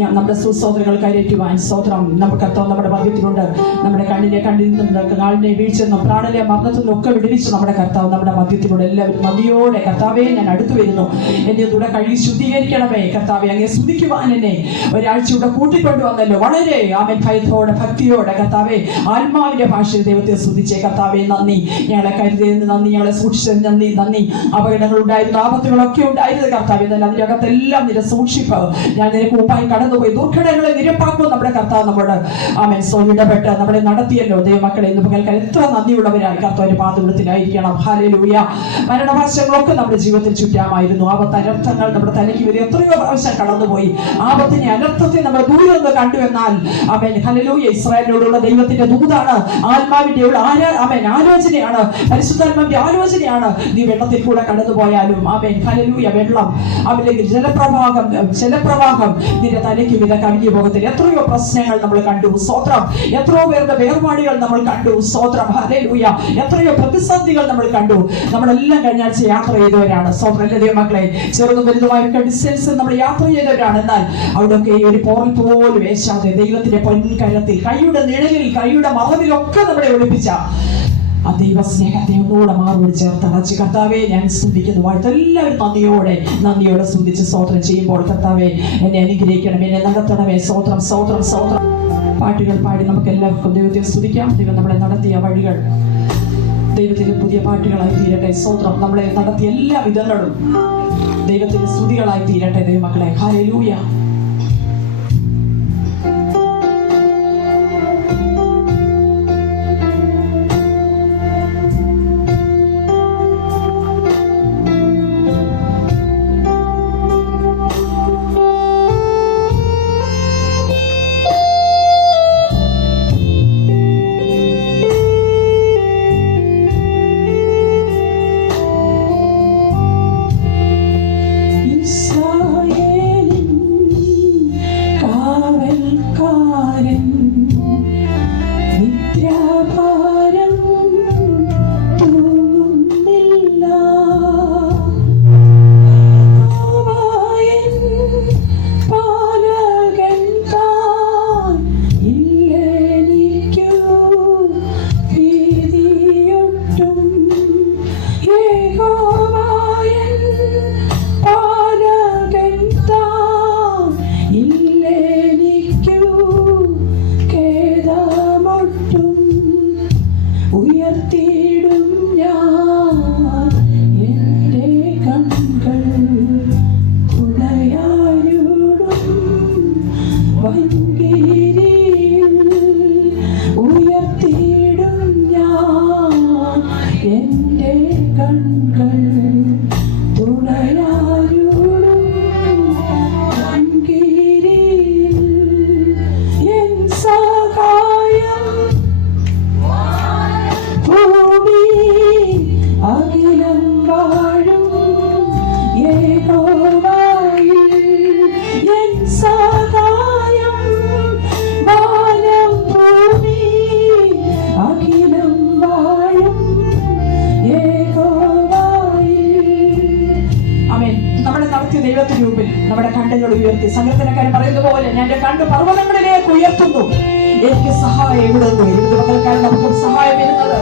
നമ്മുടെ സുസോദരങ്ങൾ കരയറ്റുവാൻ സ്തോത്രം. നമുക്ക് കർത്താവ് നമ്മുടെ മധ്യത്തിലുണ്ട്. നമ്മുടെ കണ്ണിൽ നിന്നും കാലിനെ വീഴ്ചെന്നും പ്രാണനെ മരണത്തിനും ഒക്കെ വിടുവിച്ചു നമ്മുടെ കർത്താവ് നമ്മുടെ മധ്യത്തിലൂടെ. എല്ലാവരും നന്ദിയോടെ കർത്താവെ ഞാൻ അടുത്തു വരുന്നു, എന്നെ കൂടെ കഴുകി ശുദ്ധീകരിക്കണമേ കർത്താവെ. അങ്ങനെ സ്തുതിക്കുവാൻ എന്നെ ഒരാഴ്ചയുടെ കൂട്ടിക്കൊണ്ടുവന്നല്ലോ. വളരെ ആമേൻ ഭയത്തോടെ ഭക്തിയോടെ കർത്താവെ ആത്മാവിന്റെ ഭാഷയിൽ ദൈവത്തെ സ്തുതിച്ചേ കർത്താവെ. നന്ദി, ഞങ്ങളെ കരുതിയതിന് നന്ദി, ഞങ്ങളെ സൂക്ഷിച്ചതിന് നന്ദി. അപകടങ്ങൾ ഉണ്ടായിരുന്നു, ആപത്തുകളൊക്കെ ഉണ്ടായിരുന്നത് കർത്താവെ. എന്നാൽ അതിനകത്തെല്ലാം നിന്റെ സൂക്ഷിപ്പ് ഞാൻ നിനക്ക് മുമ്പായി കടന്നുപോയി. ദുർഘടങ്ങളെ നിരപ്പാക്കും നമ്മുടെ കർത്താവ് നമ്മോട് ആമേൻ ഇടപെട്ട് നമ്മളെ നടത്തിയല്ലോ. ദൈവമക്കളെ ഇന്ന് പകൽക്കാൻ എത്ര നന്ദിയുള്ളവരായി കർത്താവിന്റെ പാദപീഠത്തിലായിരിക്കണം. ഹല്ലേലൂയ. മരണവാശങ്ങളൊക്കെ നമ്മുടെ ജീവിതത്തിൽ ചുറ്റാമായിരുന്നു. ആപത്ത് അനർത്ഥങ്ങൾ നമ്മുടെ തലയ്ക്ക് വരെ എത്രയോ പ്രാവശ്യം കടന്നുപോയി. ആപത്തിനെ അനർത്ഥത്തെ നമ്മൾ ദൂരെ നിന്ന് കണ്ടു. എന്നാൽ ആമേൻ ഹല്ലേലൂയ, ഇസ്രായേലിനോടുള്ള ദൈവത്തിന്റെ ദൂതാണ്, ആത്മാവിന്റെ ആമേൻ ആലോചനയാണ്, പരിശുദ്ധാത്മാവിന്റെ ആലോചനയാണ്. നീ വെള്ളത്തിൽ കൂടെ കടന്നുപോയാലും ആമേൻ ഹല്ലേലൂയ, വെള്ളം അവരിലേക്ക് ജലപ്രവാഹം നിന്റെ തലയ്ക്ക് വിധ കവിഞ്ഞു പോകത്തില്ല. എത്രയോ പ്രശ്നങ്ങൾ നമ്മൾ കണ്ടു സ്തോത്രം. എത്രയോ പേരുടെ വേർപാടുകൾ നമ്മൾ കണ്ടു സ്തോത്രം. ഹല്ലേലൂയ. എത്രയോ പ്രതിസന്ധികൾ നമ്മൾ കണ്ടു. നമ്മളെല്ലാം കഴിഞ്ഞ ആഴ്ച യാത്ര ചെയ്തവരാണ് സ്തോത്രം. എല്ലാ ദൈവമക്കളെ ചെറുതും വലുതുമായൊക്കെ ഡിസ്റ്റൻസ് നമ്മൾ യാത്ര ചെയ്തവരാണ്. എന്നാൽ അവിടെയൊക്കെ ഒരു പോറൽ പോലും വേശാതെ ദൈവത്തിന്റെ പൊൻകരത്തിൽ കൈയുടെ നിഴലിൽ കൈയുടെ മറവിലൊക്കെ നമ്മളെ ഒളിപ്പിച്ച ആ ദൈവ സ്നേഹത്തെ ഒന്നുകൂടെ മാറോട് ചേർത്തടച്ച് കർത്താവെ ഞാൻ സ്തുതിക്കുന്നു. വാഴ്ത്ത എല്ലാവരും നന്ദിയോടെ സ്തുതിച്ച് സ്തോത്രം ചെയ്യുമ്പോൾ കർത്താവെ എന്നെ അനുഗ്രഹിക്കണം, എന്നെ നടത്തണമേ. സ്തോത്രം സ്തോത്രം സ്തോത്രം. പാട്ടുകൾ പാടി നമുക്ക് എല്ലാവർക്കും ദൈവത്തെ സ്തുതിക്കാം. ദൈവം നമ്മളെ നടത്തിയ വഴികൾ ദൈവത്തിന്റെ പുതിയ പാട്ടുകളായി തീരട്ടെ. സ്തോത്രം. നമ്മളെ നടത്തിയ എല്ലാ വിധങ്ങളും ദൈവത്തിന്റെ സ്തുതികളായി തീരട്ടെ. ദൈവമക്കളെ ഹല്ലേലൂയ. ദൈവത്തിന് മുമ്പിൽ നമ്മുടെ കണ്ണുകൾ ഉയർത്തി സങ്കീർത്തനക്കാരൻ പറയുന്ന പോലെ ഞാൻ കണ്ണ് പർവ്വതങ്ങളിലേക്ക് ഉയർത്തുന്നു, എനിക്ക് സഹായം എവിടെ നിന്ന്? മക്കൾക്കാരൻ നമുക്ക് സഹായം വരുന്നത്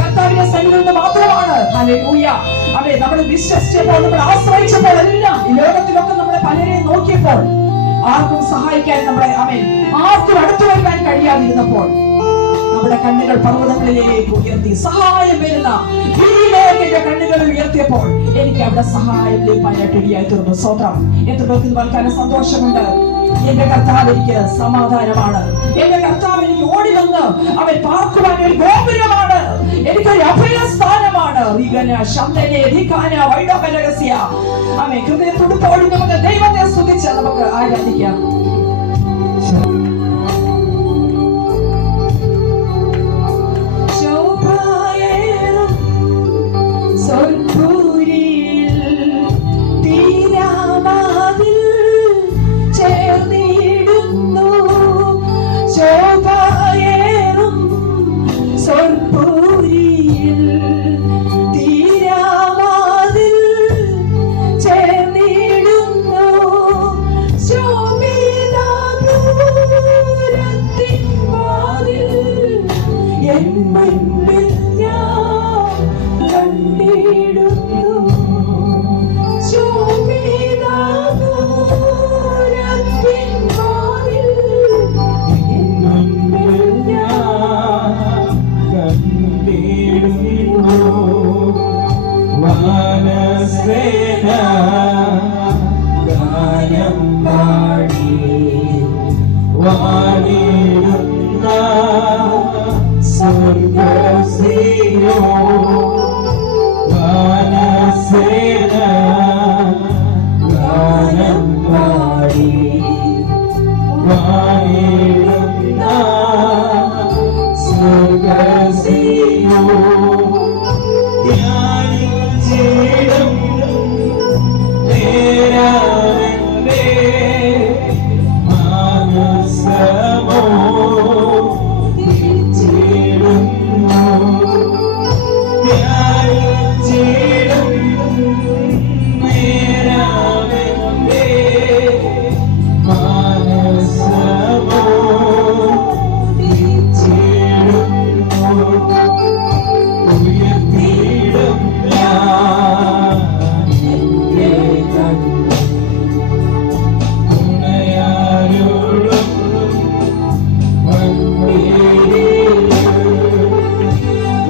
കർത്താവിന്റെ സന്നിധിയിൽ നിന്ന് മാത്രമാണ്. ഹല്ലേലൂയ. അവരെ നമ്മൾ വിശ്വസിച്ചപ്പോൾ, നമ്മൾ ആശ്രയിച്ചപ്പോൾ എല്ലാം ഈ ലോകത്തിലൊക്കെ നമ്മളെ പലരെയും നോക്കിയപ്പോൾ ആർക്കും സഹായിക്കാൻ നമ്മളെ ആർക്കും അടുത്തു വയ്ക്കാൻ കഴിയാതിരുന്നപ്പോൾ നമ്മുടെ കണ്ണുകൾ പർവ്വതങ്ങളിലേക്ക് ഉയർത്തി സഹായം വരുന്ന ഭൂമിയിലേക്ക് എന്റെ കണ്ണുകൾ ഉയർത്തിയപ്പോൾ എനിക്ക് അവിടെ സഹായം ലഭിക്കാനായിട്ട് ഇടയായി തീർന്നു. സ്തോത്രം. എത്ര പേർക്ക് നൽകാൻ സന്തോഷമുണ്ട്. എന്റെ കർത്താവ് എനിക്ക് സമാധാനമാണ്. എന്റെ കർത്താവ് എനിക്ക് ഓടി വന്ന് അവൻ പാർക്കുവാൻ ഒരു ഗോപുരമാണ്, എനിക്കൊരു അഭയസ്ഥാനമാണ്. ഹൃദയത്തോടുകൂടി നമുക്ക് ദൈവത്തെ സ്തുതിച്ച് നമുക്ക് ആരാധിക്കാം. Show me പാടി വാണിടുന്ന സ്വർഗ്ഗസിയോ വാനസേന ഗാനം പാടി വാണിടുന്ന സ്വർഗ്ഗസിയോ ധ്യാനിച്ചിടും നേരാവന്റെ മാനസമോ തിരിച്ചിടുന്നു ധ്യാനിച്ചിടും നേരാവന്റെ മാനസമോ തിരിച്ചിടുന്നു ഉയർത്തിയിടും ഞാൻ എന്റെ കണ്ണ് തുണയാരോടും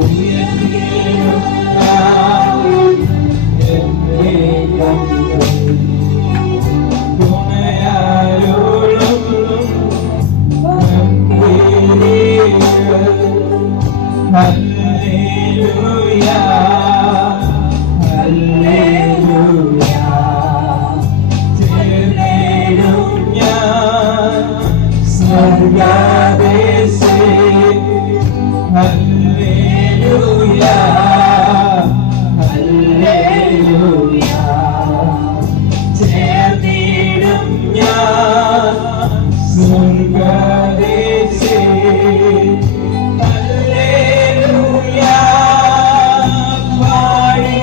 ഉയർത്തിയിടും ഞാൻ എന്റെ കണ്ണ് തുണയാരോടും ഹല്ലേലൂയാ ഹല്ലേലൂയാ ചേർന്നിടും ഞാൻ സ്വർഗ്ഗദേശേ ഹല്ലേലൂയാ ഹല്ലേലൂയാ ചേർന്നിടും ഞാൻ സ്വർഗ്ഗദേശേ ഹല്ലേലൂയാ പാടി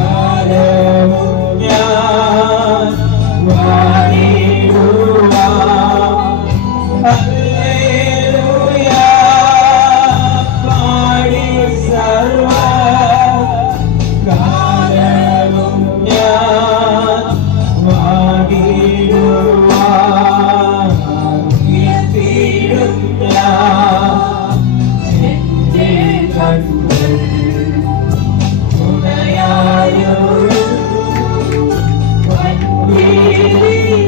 സർവ്വകാലവും ഞാൻ വാണിടുവാൻ ഹല്ലേലൂയാ പാടി സർവ്വകാലവും ഞാൻ വാണിടുവാൻ ഉയർത്തിയിടും ഞാൻ എന്റെ കണ്ണ് തുണയായോടും വന്ദിടുവാൻ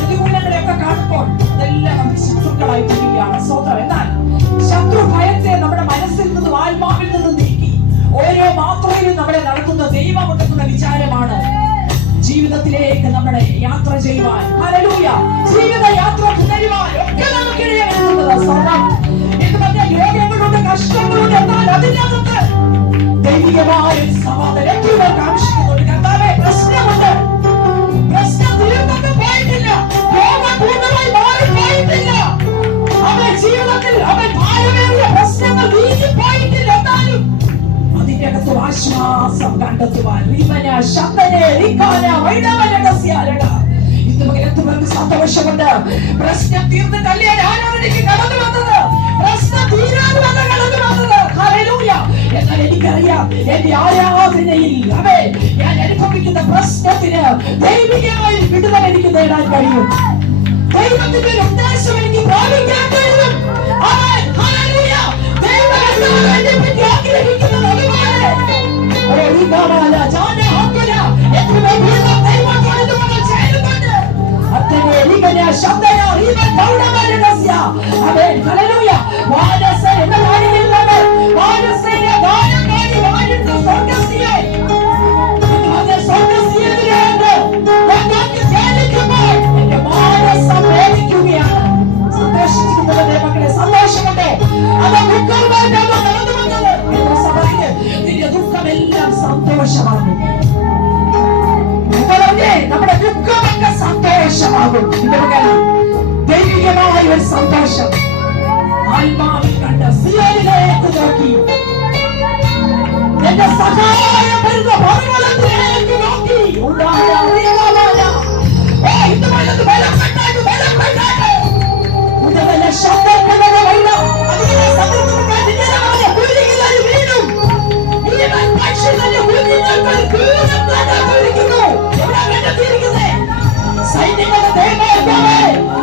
പ്രതികൂലങ്ങളെയൊക്കെ കാണുമ്പോൾ അതെല്ലാം നമുക്ക് ശത്രുക്കളായി തീരുകയാണ്. സ്വതന്ത്രം. എന്നാൽ ശത്രു ഭയത്തെ നമ്മുടെ മനസ്സിൽ നിന്നും ആത്മാവിൽ നിന്നും നീക്കി ഓരോ മാത്രയിലും നമ്മളെ നടത്തുന്ന ദൈവമുണ്ടെന്നുള്ള വിചാരമാണ് ജീവിതത്തിലേക്ക് നമ്മളെ യാത്ര ചെയ്യുവാൻ, ഹല്ലേലൂയ, ജീവിത യാത്ര തുടരുവാൻ ഒക്കെ നമുക്ക് ഇടയാക്കുന്നത്. സ്വന്തം എന്ന് പറഞ്ഞാൽ രോഗങ്ങളുണ്ട്, കഷ്ടങ്ങളുണ്ട്, എന്നാൽ അതിനകത്ത് ദൈവികമായ സമാധാനം എത്തുവാൻ ആവശ്യിക്കുന്നുണ്ട്. കർത്താവേ, പ്രശ്നമുണ്ട്, പ്രശ്നം തീർന്നൊന്നും പോയിട്ടില്ല, രോഗം പൂർണ്ണമായി മാറിപ്പോയിട്ടില്ല, അവൻ ജീവിതത്തിൽ അവൻ ഭാരമേറിയ പ്രശ്നങ്ങൾ നീങ്ങിപ്പോയിട്ടില്ല, എന്നാലും അതിന്റെ അകത്ത് ആശ്വാസം കണ്ടെത്തുവാൻ സന്തോഷമുണ്ട്. പ്രശ്നം തീർന്നിട്ടല്ലേ ആരാധനയ്ക്ക് കടന്നു വന്നത്, പ്രശ്നം തീരാനുമല്ല കടന്നു വന്നത്. ഹല്ലേലൂയ. എന്നാൽ എനിക്കറിയാം എന്റെ ആരാധനയിൽ ഞാൻ അനുഭവിക്കുന്ന പ്രശ്നത്തിന് ദൈവികമായി വിടുതൽ എനിക്ക് നേടാൻ കഴിയും. ദൈവത്തിന്റെ ഒരു ഉദ്ദേശം എനിക്ക് പ്രാപിക്കാൻ കഴിയും. ഹല്ലേലൂയ. ദൈവം എന്താണ് എന്നെപ്പറ്റി ആഗ്രഹിക്കുന്നത് അതുപോലെ സന്തോഷമുണ്ട്. നിന്റെ ദുഃഖമെല്ലാം സന്തോഷമാകും. നമ്മുടെ ദുഃഖമൊക്കെ സന്തോഷമാകും. ദൈവികമായ ഒരു സന്തോഷം ആത്മാവിൽ കണ്ട് സിയോനിലേക്ക് നോക്കി, എന്റെ സഹായം വരുന്ന പർവ്വതത്തിലേക്ക് നോക്കി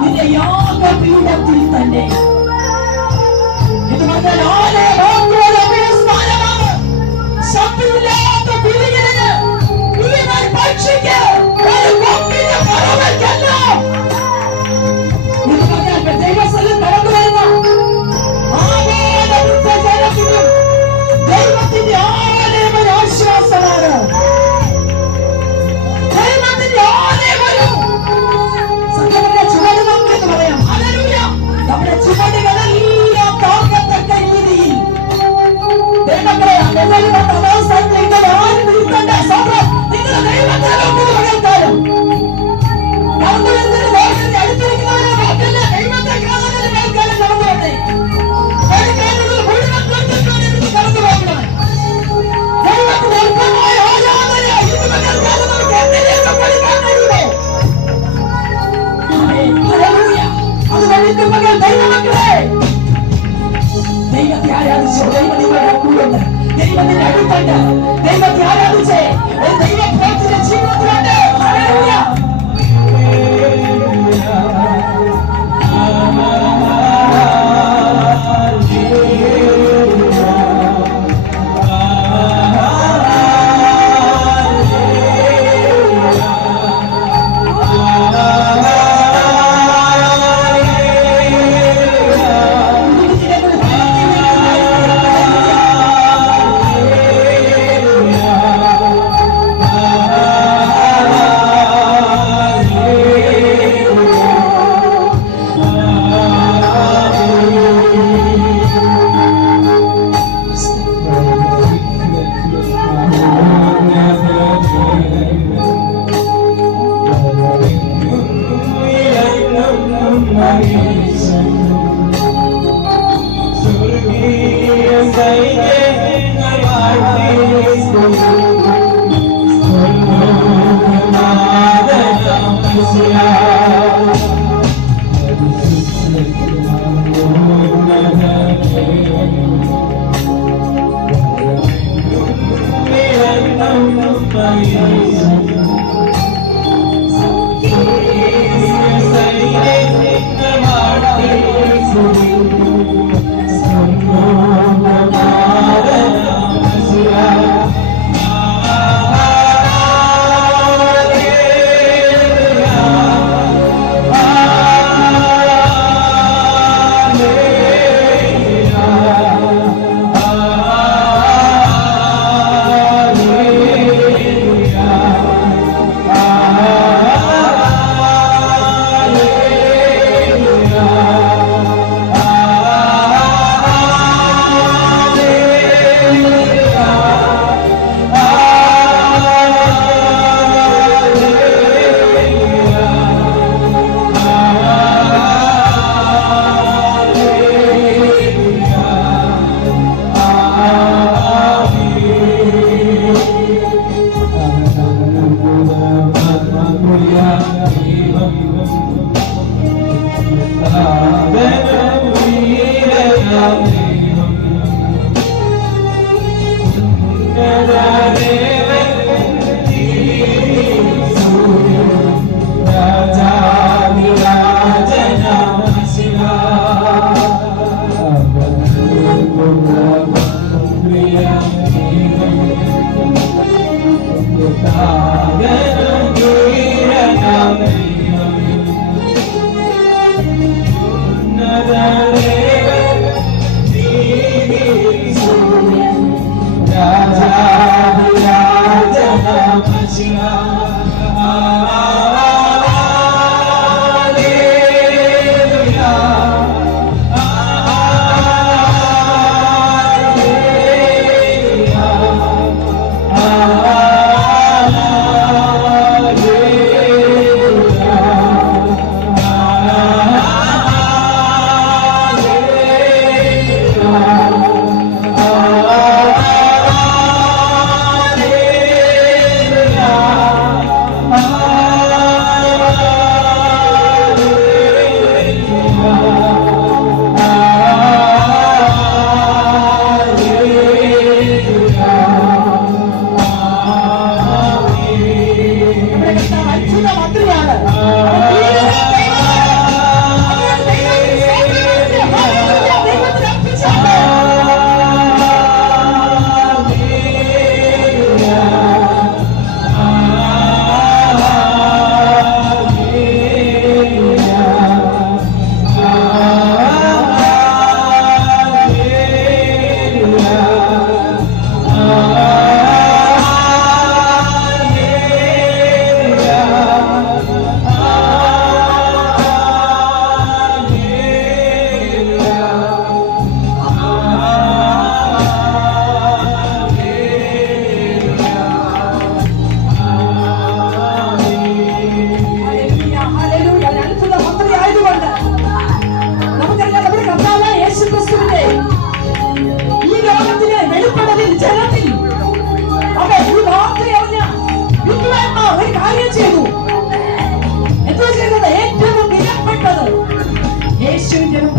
നിന്റെ യാഗപീഠത്തിൽ തന്നെ ഇത് ശബ്ദമില്ലാത്ത കുരുകിന് പക്ഷിക്ക് ദൈവസ്ഥലം കടന്നു വരുന്ന ദൈവത്തിന്റെ ആലയം ഒരു ആശ്വാസമാണ്. ദൈവത്തിന്റെ ആലയം സംഘടന ചുവടുകൾ എന്ന് പറയാം. ഹല്ലേലൂയ. നമ്മുടെ ചുവടുകളെല്ലാം താങ്ങത്തക്ക രീതിയിൽ ദൈവങ്ങളെ അവസ്ഥയിലേക്ക് ആരും നിൽക്കണ്ട. നിങ്ങളുടെ ദൈവത്തിനൊക്കെ പകർത്താലും അടുത്തിരിക്കുന്നവരെ നോക്കല്ലേ, ദൈവത്തെ കാണാനും കേൾക്കാനും കടന്നു വന്നേ. കടന്നു പോകണം. ദൈവത്തിന് അല്പമായ ആരാധന ഇതുവരെ നമുക്ക് എന്തിനേക്ക് പഠിക്കാൻ കഴിയുമോ? അതുകൊണ്ട് മകൾ ദൈവമക്കളെ ദൈവത്തെ ആരാധിച്ചോ. ദൈവം നിങ്ങളുടെ കൂടെയുണ്ട്, ദൈവത്തിന്റെ അടുത്തുണ്ട്. ദൈവത്തെ ആരാധിച്ചേ ഒരു ദൈവപ്രവൃത്തിയുടെ ജീവിതത്തിലുണ്ട്. ഹല്ലേലൂയ.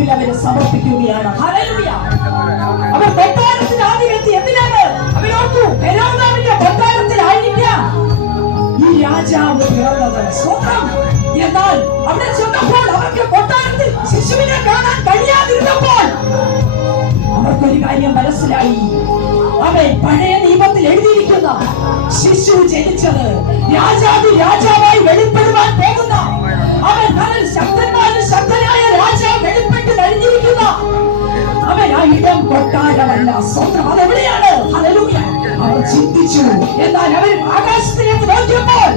മുൻപിൽ അവരെ സമർപ്പിക്കുകയാണ്. ഹല്ലേലൂയ. അവർ കൊട്ടാരത്തിൽ ആദ്യം എത്തി. എന്തിനാണ്? അവരോർത്തു ഹെരോദാവിന്റെ കൊട്ടാരത്തിലായിരിക്കാം ഈ രാജാവ് പിറന്നത്. സ്വന്തം. എന്നാൽ അവിടെ ചെന്നപ്പോൾ അവർക്ക് കൊട്ടാരത്തിൽ ശിശുവിനെ കാണാൻ കഴിയാതിരുന്നപ്പോൾ അവർക്കൊരു കാര്യം മനസ്സിലായി. അവൻ പഴയ നിയമത്തിൽ എഴുതിയിരിക്കുന്ന ശിശു ജനിച്ചത് രാജാവായി വെളിപ്പെടുവാൻ പോകുന്ന അവൻ ശക്തന്മാരിൽ ശക്തനായ രാജാവ് വെളിപ്പെട്ട് കഴിഞ്ഞിരിക്കുന്ന അവൻ ആ ഇടം കൊട്ടാരമല്ല. സ്വന്തം. അതെവിടെയാണ്? ഹല്ലേലൂയ. അവർ ചിന്തിച്ചു. എന്നാൽ അവർ ആകാശത്തിലേക്ക് നോക്കിയപ്പോൾ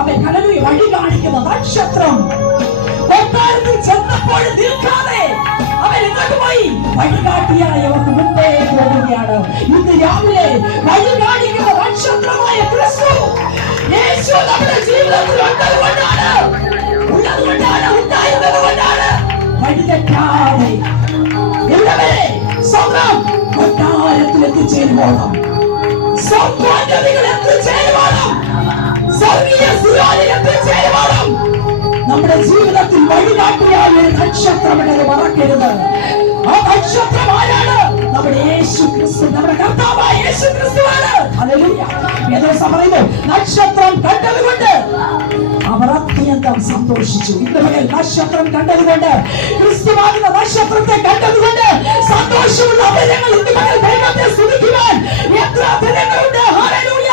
അവൻ ഹല്ലേലൂയ വഴി കാണിക്കുന്ന നക്ഷത്രം കൊട്ടാരത്തിൽ ചെന്നപ്പോൾ നിൽക്കാതെ അവൻ എങ്ങോട്ട് പോയി? വഴികാട്ടിയായി അവർക്ക് മുന്നേ പോകുകയാണ്. ഇന്ന് രാവിലെ വഴി കാണിക്കുന്ന നക്ഷത്രമായ ക്രിസ്തു യേശു നമ്മുടെ ജീവിതത്തിൽ ഉണ്ടായിരുന്നതുകൊണ്ടാണ് വഴി തെറ്റാതെ എവിടെ വരെ? സ്വന്തം കൊട്ടാരത്തിൽ എത്തിച്ചേരുവോളം, സ്വർഗ്ഗാധിപതികൾ എത്തിച്ചേരുവോളം, സ്വർഗീയ സുരാജിൽ എത്തിച്ചേരുവോളം നമ്മുടെ ജീവിതത്തിൽ വഴികാട്ടിയായ ഒരു നക്ഷത്രമുള്ളത് മറക്കരുത്. ആ നക്ഷത്രം ആരാണ്? നമ്മുടെ യേശു ക്രിസ്തു, നമ്മുടെ കർത്താവായ യേശു ക്രിസ്തുവാണ്. ഹല്ലേലൂയ. വേദവചനം പറയുന്നു, നക്ഷത്രം കണ്ടതുകൊണ്ട് അവർ അത്യന്തം സന്തോഷിച്ചു. ഇന്ന് പകൽ നക്ഷത്രം കണ്ടതുകൊണ്ട്, ക്രിസ്തുവാകുന്ന നക്ഷത്രത്തെ കണ്ടതുകൊണ്ട് സന്തോഷമുള്ള അവരങ്ങൾ ഇന്ന് പകൽ ദൈവത്തെ സ്തുതിക്കുവാൻ എത്ര അവസരങ്ങളുണ്ട്. ഹല്ലേലൂയ.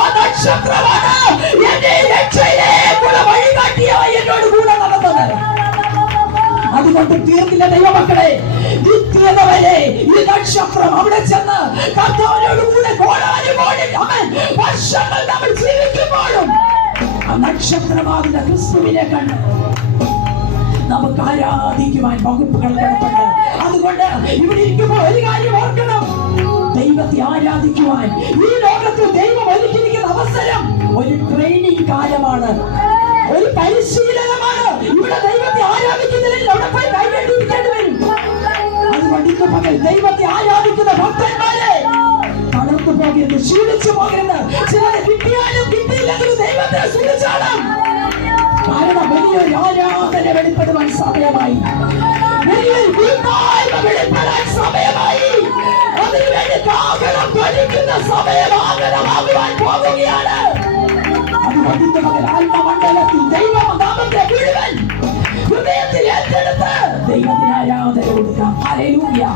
ആ നക്ഷത്രമാണ് എന്റെ രക്ഷയിലേക്കുള്ള വഴികാട്ടിയായി എന്നോട് കൂടെ നടന്നത്. അതുകൊണ്ട് തീർന്നില്ല ദൈവമക്കളെ. നിത്യത വരെ ഈ നക്ഷത്രം അവിടെ ചെന്ന് കർത്താവിനോട് കൂടെ കോടാനുകോടി വർഷങ്ങൾ നമ്മൾ ജീവിക്കുമ്പോഴും ആ നക്ഷത്രമാകുന്ന ക്രിസ്തുവിനെ കണ്ട് നമുക്ക് ആരാധിക്കുവാൻ വകുപ്പുകൾ കിടപ്പുണ്ട്. അതുകൊണ്ട് ഇവിടെ ഇരിക്കുമ്പോൾ ഒരു കാര്യം ഓർക്കണം. ദൈവത്തെ ആരാധിക്കുവാൻ ഈ ലോകത്തിൽ ദൈവം ഒരുക്കിയിരിക്കുന്ന അവസരം ഒരു ട്രെയിനിങ് കാലമാണ്, ഒരു പരിശീലനമാണ്. ഇവിടെ ദൈവത്തെ ആരാധിക്കുന്നില്ലെങ്കിൽ അവിടെ പോയി കൈകെട്ടിരിക്കേണ്ടി വരും. അതുകൊണ്ട് ഇന്ന് പകൽ ദൈവത്തെ ആരാധിക്കുന്ന ഭക്തന്മാരെ തളർന്നു പോകരുത്, ക്ഷീണിച്ചു പോകരുത്. ചിലരെ കിട്ടിയാലും കിട്ടിയില്ലെങ്കിലും ദൈവത്തെ സ്തുതിച്ചാടാം. കാരണം വലിയൊരു ആരാധന വെളിപ്പെടുവാൻ സമയമായി, വലിയൊരു കൂട്ടായ്മ വെളിപ്പെടാൻ സമയമായി. അതിനുവേണ്ടി കാഹളം ധ്വനിക്കുന്ന സമയമാകുവാൻ പോകുകയാണ്. അതുകൊണ്ട് ഇന്ന് പകൽ ആത്മമണ്ഡലത്തിൽ ദൈവനാമത്തെ മുഴുവൻ ഹൃദയത്തിൽ ഏറ്റെടുത്ത് ദൈവത്തിന് ആരാധന കൊടുക്കാം. ഹല്ലേലൂയ.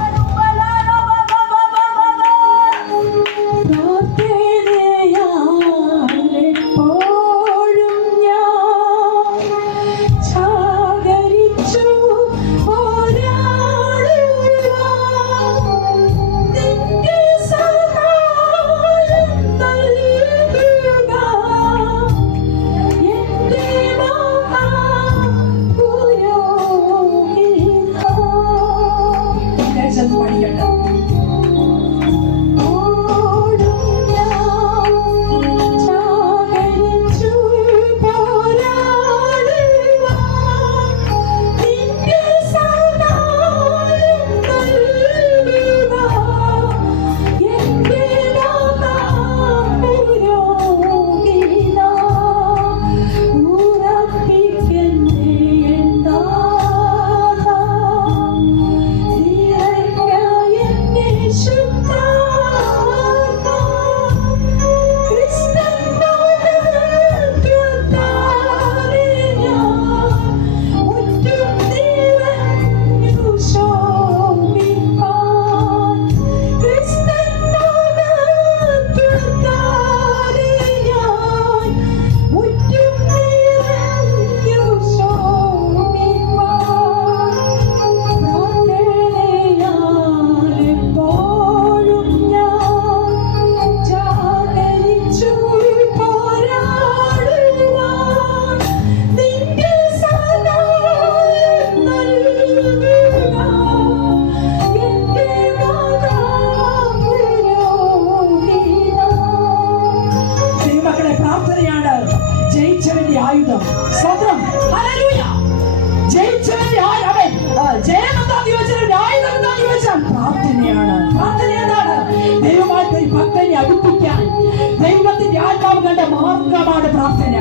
മാർഗമാണ് പ്രാർത്ഥന.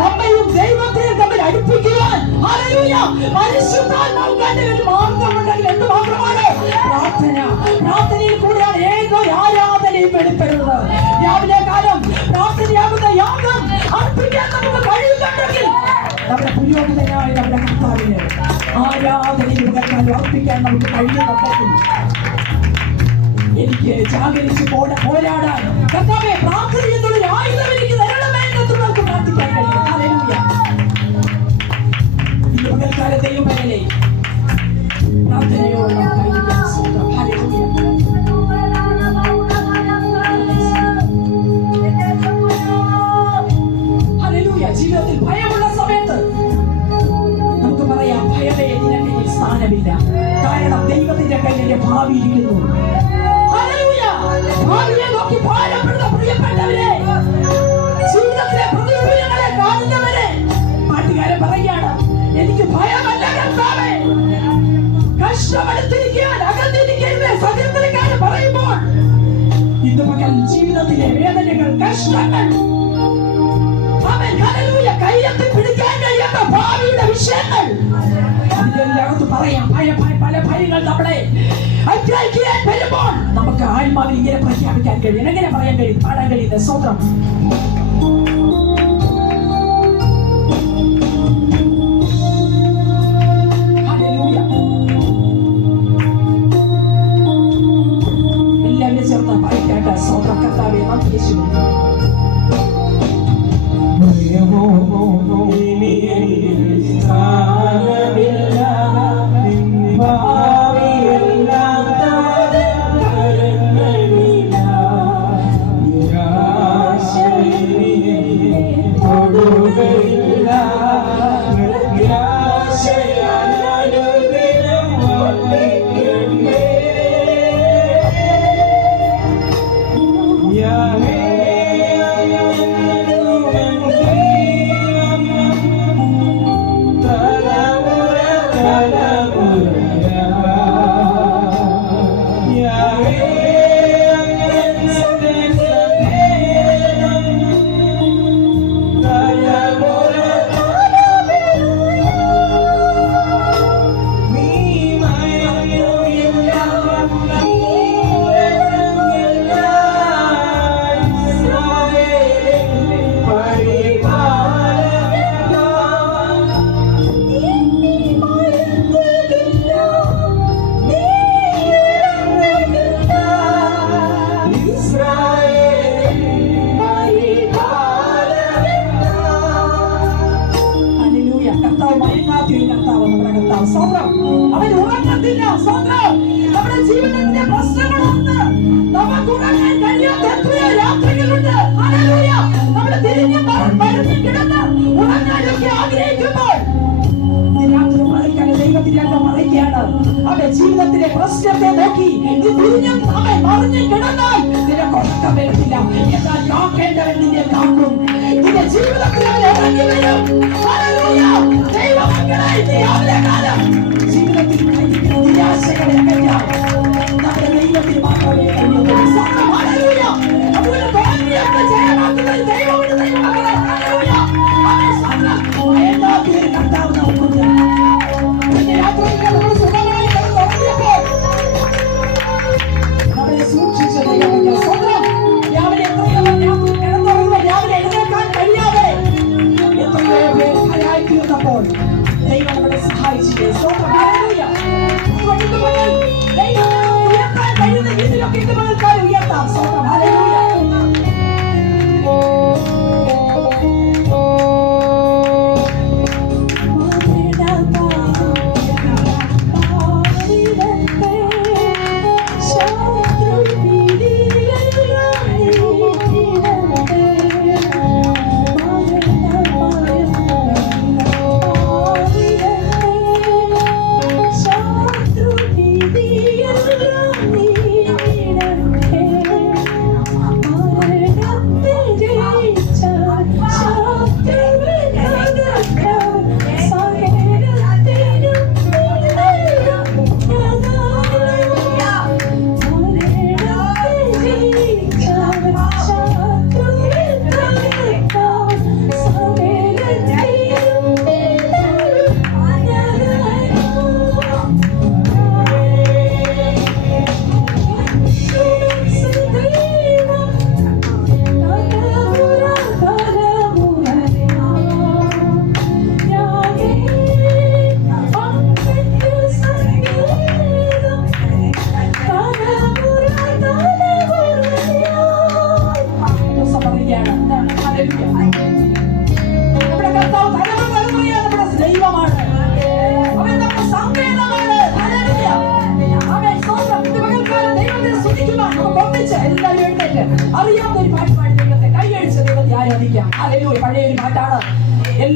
നമ്മയും ദൈവത്തെയും തമ്മിൽ അടുപ്പിക്കുവാൻ ഹല്ലേലൂയ. പരിശുദ്ധാത്മാവിന്റെ ഒരു മാർഗമുണ്ടെങ്കിൽ എന്ത് മാത്രമാണ് പ്രാർത്ഥന. പ്രാർത്ഥനയിൽ കൂടെയാണ് ഏതൊരു ആരാധനയും വെളിപ്പെടുന്നത്. രാവിലെ കാലം പ്രാർത്ഥനയാകുന്ന യാഗം അർപ്പിക്കാൻ നമുക്ക് കഴിയുന്നുണ്ടെങ്കിൽ നമ്മുടെ പുരോഹിതനായ നമ്മുടെ കർത്താവിന് ആരാധനയിൽ അർപ്പിക്കാൻ നമുക്ക് കഴിയുന്നുണ്ടെങ്കിൽ എനിക്ക് ജാഗരിച്ച് പോരാടാൻ കർത്താവേ പ്രാർത്ഥന എന്നുള്ള ആയുധം എനിക്ക് തരണമേ എന്ന് നമുക്ക് പ്രാർത്ഥിക്കാൻ കഴിയും. ഹല്ലേലൂയ. ഇന്ന് പകൽക്കാലത്തെയും മേലെ പ്രാർത്ഥനയോട് നമുക്കായിരിക്കാം. സ്തോത്രം. ഹല്ലേലൂയ. ഹല്ലേലൂയ. ജീവിതത്തിൽ ഭയമുള്ള സമയത്ത് നമുക്ക് പറയാം ഭയമേ നിനക്ക് സ്ഥാനമില്ല. കാരണം ദൈവത്തിന്റെ കയ്യിലെ ഭാവി ഇരിക്കുന്നു. ഭാവിയെ നോക്കി ഭാരപ്പെടുന്ന പ്രിയപ്പെട്ടവരെ, ജീവിതത്തിലെ പ്രതികൂലങ്ങളെ കാണുന്നവരെ പാട്ടുകാരൻ പറയുകയാണ് എനിക്ക് ഭയമല്ല കർത്താവേ. കഷ്ടമെടുത്തിരിക്കാൻ അകന്നിരിക്കരുത് സത്യത്തിലേക്കാരൻ പറയുമ്പോൾ ഇന്ന് പകൽ ജീവിതത്തിലെ വേദനകൾ കഷ്ടങ്ങൾ ഹല്ലേലൂയ കയ്യെത്തി പിടിക്കാൻ കഴിയാത്ത ഭാവിയുടെ വിഷയങ്ങൾ അതിലെല്ലാവർക്ക് പറയാം. പല ഭയങ്ങൾ നമ്മളെ അറ്റാക്കിയാൻ വരുമ്പോൾ നമുക്ക് ആത്മാവിൽ ഇങ്ങനെ പ്രഖ്യാപിക്കാൻ കഴിയും. എങ്ങനെ പറയാൻ കഴിയും? പാടാൻ കഴിയുന്നത് സ്തോത്രം. ഹല്ലേലൂയ. എല്ലാവരും ചേർന്ന് പാടിക്കാട്ടെ. സ്തോത്രം കർത്താവേ നന്ദി യേശുവേ. അവൻ ഉറങ്ങത്തില്ല. നമ്മുടെ ജീവിതത്തിന്റെ പ്രശ്നങ്ങളൊന്ന് നമുക്ക് ഉറങ്ങാൻ കഴിയാത്ത എത്രയോ രാത്രികളുണ്ട്. ഹല്ലേലൂയ. നമ്മൾ തിരിഞ്ഞു മറിഞ്ഞു കിടന്ന് ഉറങ്ങാനൊക്കെ ആഗ്രഹിക്കുമ്പോൾ രാത്രി മറിക്കാൻ ദൈവത്തിന്റെ മറിക്കുകയാണ്. അവൻ ജീവിതത്തിലെ പ്രശ്നത്തെ നോക്കി തിരിഞ്ഞും അവൻ മറിഞ്ഞു കിടന്നാൽ നിനക്ക് ഉറക്കം വരത്തില്ല. എന്നാൽ കാക്കേണ്ടവൻ നിന്നെ കാക്കും. നിന്റെ ജീവിതത്തിൽ അവൻ ഇറങ്ങി വരും. ഹല്ലേലൂയ. ദൈവമക്കളെ രാവിലെ കാലം ജീവിതത്തിൽ നിരാശകളെ അകറ്റാൻ നമ്മുടെ ദൈവത്തിന് മാത്രമേ കഴിയുള്ളൂ. ഹല്ലേലൂയ. അതുപോലെ തോൽവിയൊക്കെ ജയമാക്കുന്ന ദൈവമുണ്ട്. ദൈവമക്കളെ ഹല്ലേലൂയ. എല്ലാത്തിനും കർത്താവ് നമുക്കുണ്ട്. രാത്രിയിൽ നമ്മൾ സുഖമായി കിടന്നുറങ്ങിയപ്പോൾ നമ്മളെ സൂക്ഷിച്ച ദൈവമക്കൾ സ്വന്തം രാവിലെ എത്രയോ കിടന്നുറങ്ങുമ്പോൾ രാവിലെ എഴുന്നേൽക്കാൻ കഴിയാതെ എത്രയോ പേർ ഭയായിത്തീർന്നപ്പോൾ ദൈവം നമ്മളെ സഹായിച്ചു.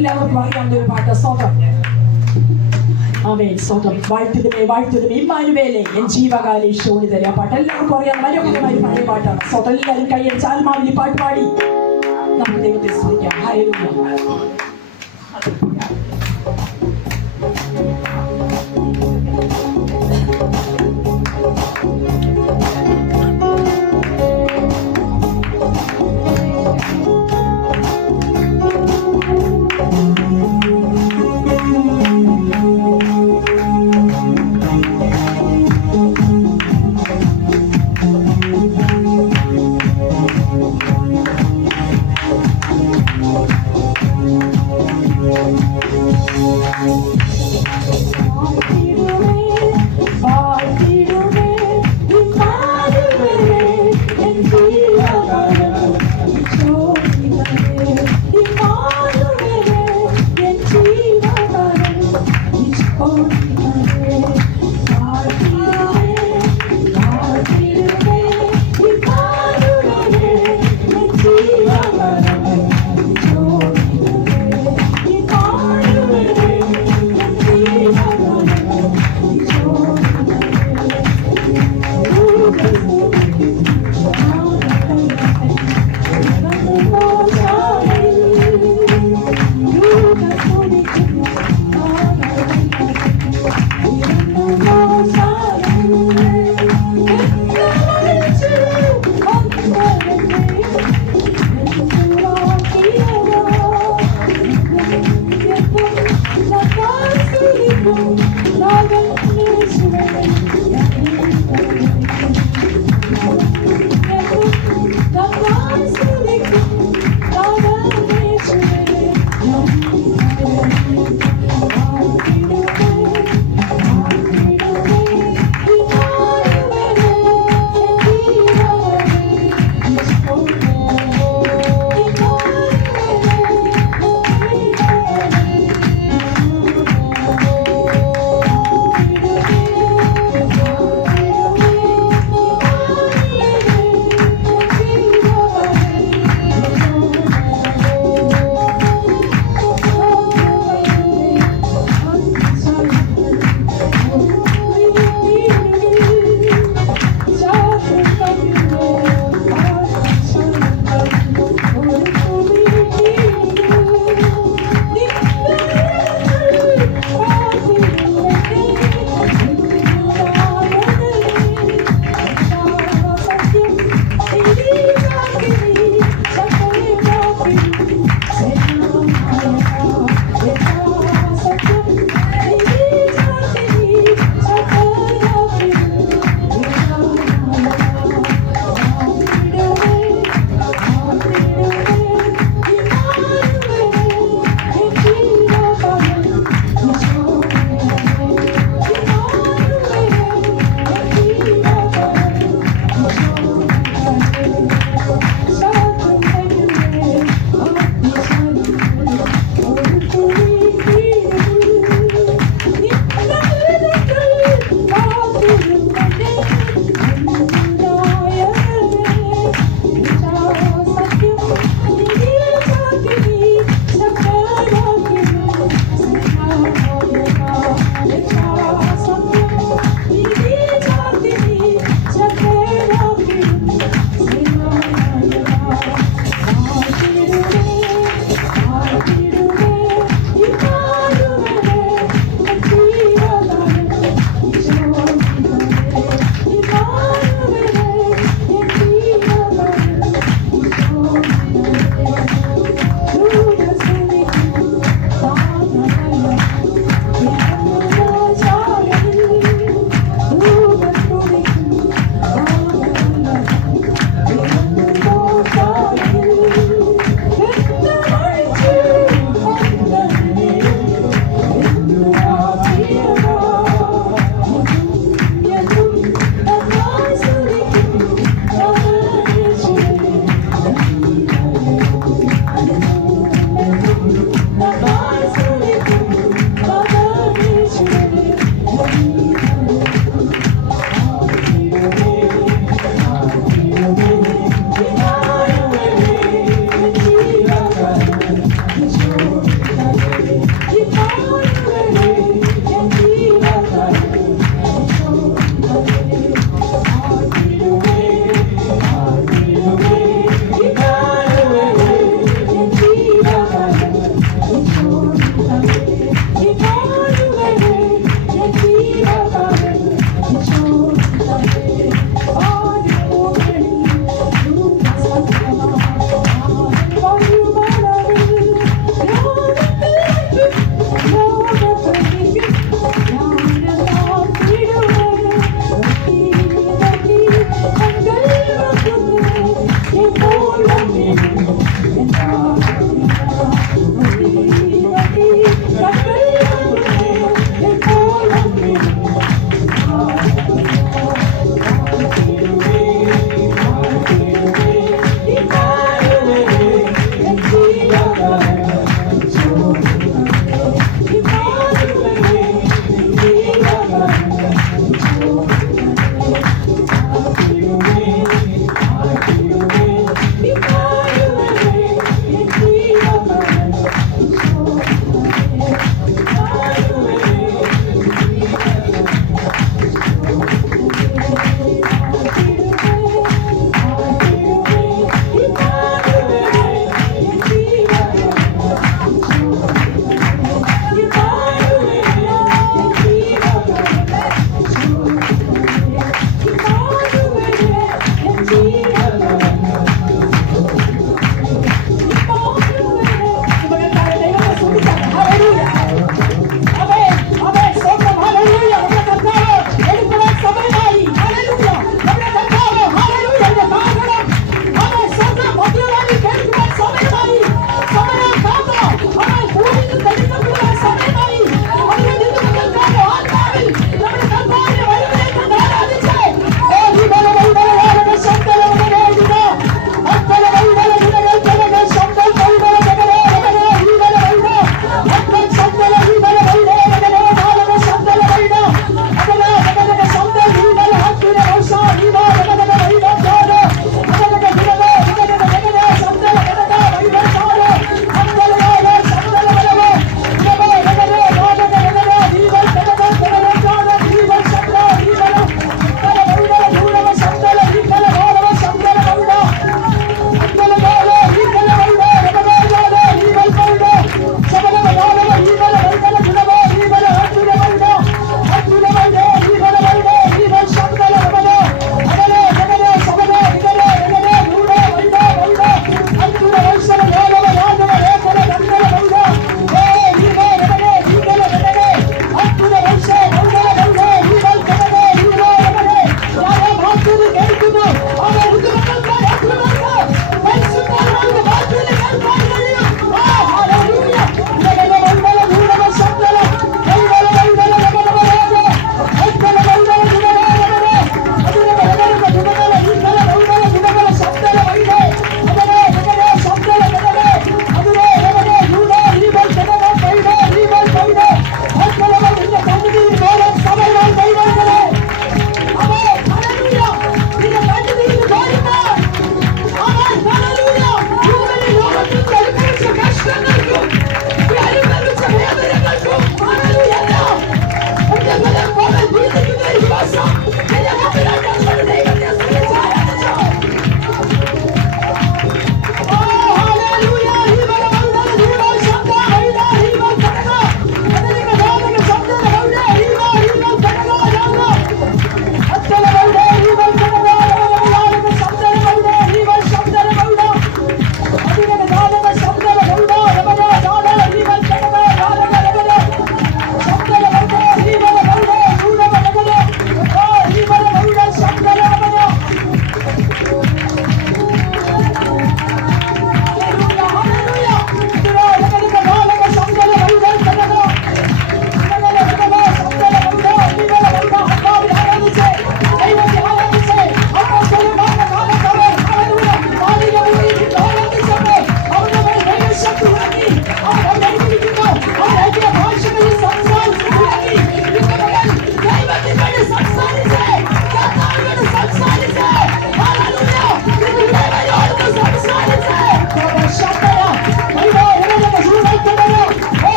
എല്ലാവർക്കും അറിയാവുന്ന ഒരു പാട്ട്. സ്തോത്രം. ആമേൻ. സ്തോത്രം. വാഴ്ത്തുതമേ വാഴ്ത്തുതമേ ഇമ്മാനുവേലേ എൻ ജീവകാലേ ശോണിതരെ. ആ പാട്ട് എല്ലാവർക്കും അറിയാം. മനോഹരമായ ഒരു പഴയ പാട്ടാണ്. സ്തോത്രം. എല്ലാവരും കൈയടിച്ച് ആത്മാവിൽ ഈ പാട്ട് പാടി നമുക്ക് ദൈവത്തെ സ്തുതിക്കാം. ഹല്ലേലൂയ.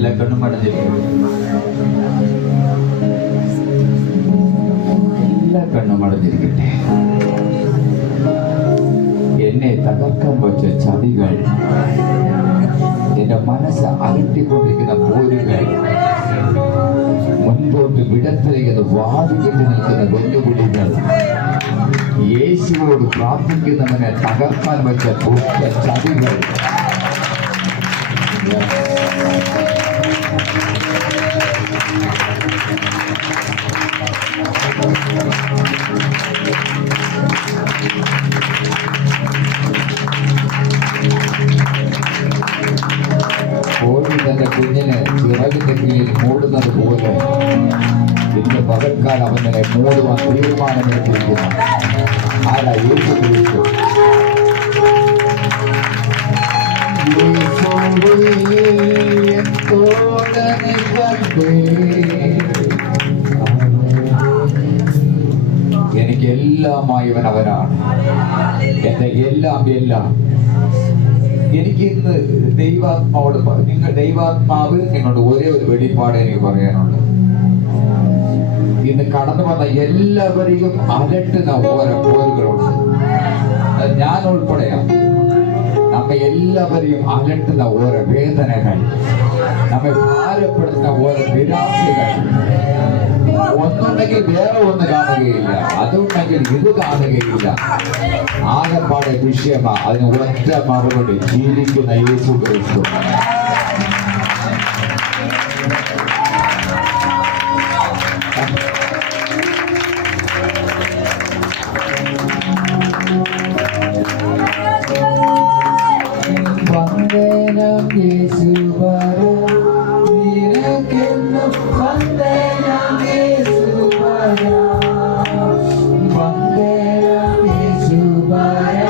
എല്ലാ കണ്ണും അടഞ്ഞിരിക്കട്ടെ. എല്ലാ കണ്ണും അടഞ്ഞിരിക്കട്ടെ. എന്നെ തകർക്കാൻ വെച്ച ചതികൾ, എന്റെ മനസ്സ് അകറ്റിക്കൊണ്ടിരിക്കുന്ന പോരുകൾ, മുൻപോട്ട് വിടത്തറിയുന്ന വാതികെട്ടി നിൽക്കുന്ന വെല്ലുവിളികൾ, യേശുവോട് പ്രാർത്ഥിക്കുന്നവനെ തകർക്കാൻ വെച്ച ദുഷ്ട ചതികൾ, കോഴി തന്റെ കുഞ്ഞിനെ ചിറകിന്റെ കീഴിൽ മൂടുന്നത് പോലെ ഇന്ന് പകൽക്കാലം അവനെ മൂടുവാൻ തീരുമാനമെടുത്തിരിക്കുന്നു. ആരാ? യേശു ക്രിസ്തു. എനിക്ക് എല്ലാമായവൻ അവനാണ്. എന്റെ എല്ലാം എനിക്ക് ഇന്ന് ദൈവാത്മാവ് നിങ്ങളുടെ ഒരേ ഒരു വെളിപ്പാട് എനിക്ക് പറയാനുണ്ട്. ഇന്ന് കടന്നു വന്ന എല്ലാവരെയും അലട്ടുന്ന ഓരോ പോരുകളുണ്ട്. ഞാൻ ഉൾപ്പെടെയാണ്. നമ്മെ എല്ലാവരെയും അലട്ടുന്ന ഓരോ വേദനകൾ, നമ്മെ ഭാരപ്പെടുത്തുന്ന ഓരോ നിരാശകൾ. ഒന്നുണ്ടെങ്കിൽ വേറെ ഒന്ന് കാണുകയില്ല, അതുണ്ടെങ്കിൽ ഇത് കാണുകയില്ല. ആകെപ്പാടെ വിഷയമാ. അതിന് ഒറ്റ മറുപടി: ജീവിക്കുന്ന യേശു ക്രിസ്തു. വന്ദനം യേശുവര, നിനക്കെന്നും വന്ദനം യേശുവര, വന്ദനം യേശുവര,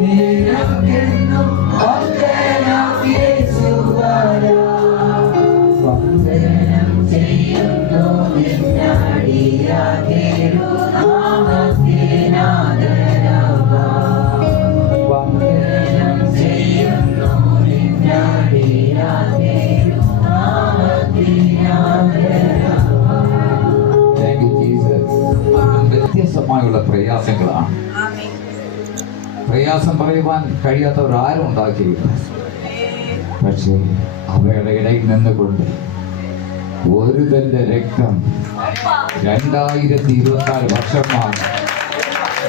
നിനക്കെന്നും വന്ദനം യേശുവര, വന്ദനം ചെയ്യുന്നു നിന്നടിയാകെ വ്യത്യസ്തമായുള്ള പ്രയാസങ്ങളാണ്. പ്രയാസം പറയുവാൻ കഴിയാത്തവർ ആരും ഉണ്ടാക്കിയില്ല. പക്ഷേ അവയുടെ ഇടയിൽ നിന്നുകൊണ്ട് ഒരു തന്റെ രക്തം 2024 വർഷമാണ്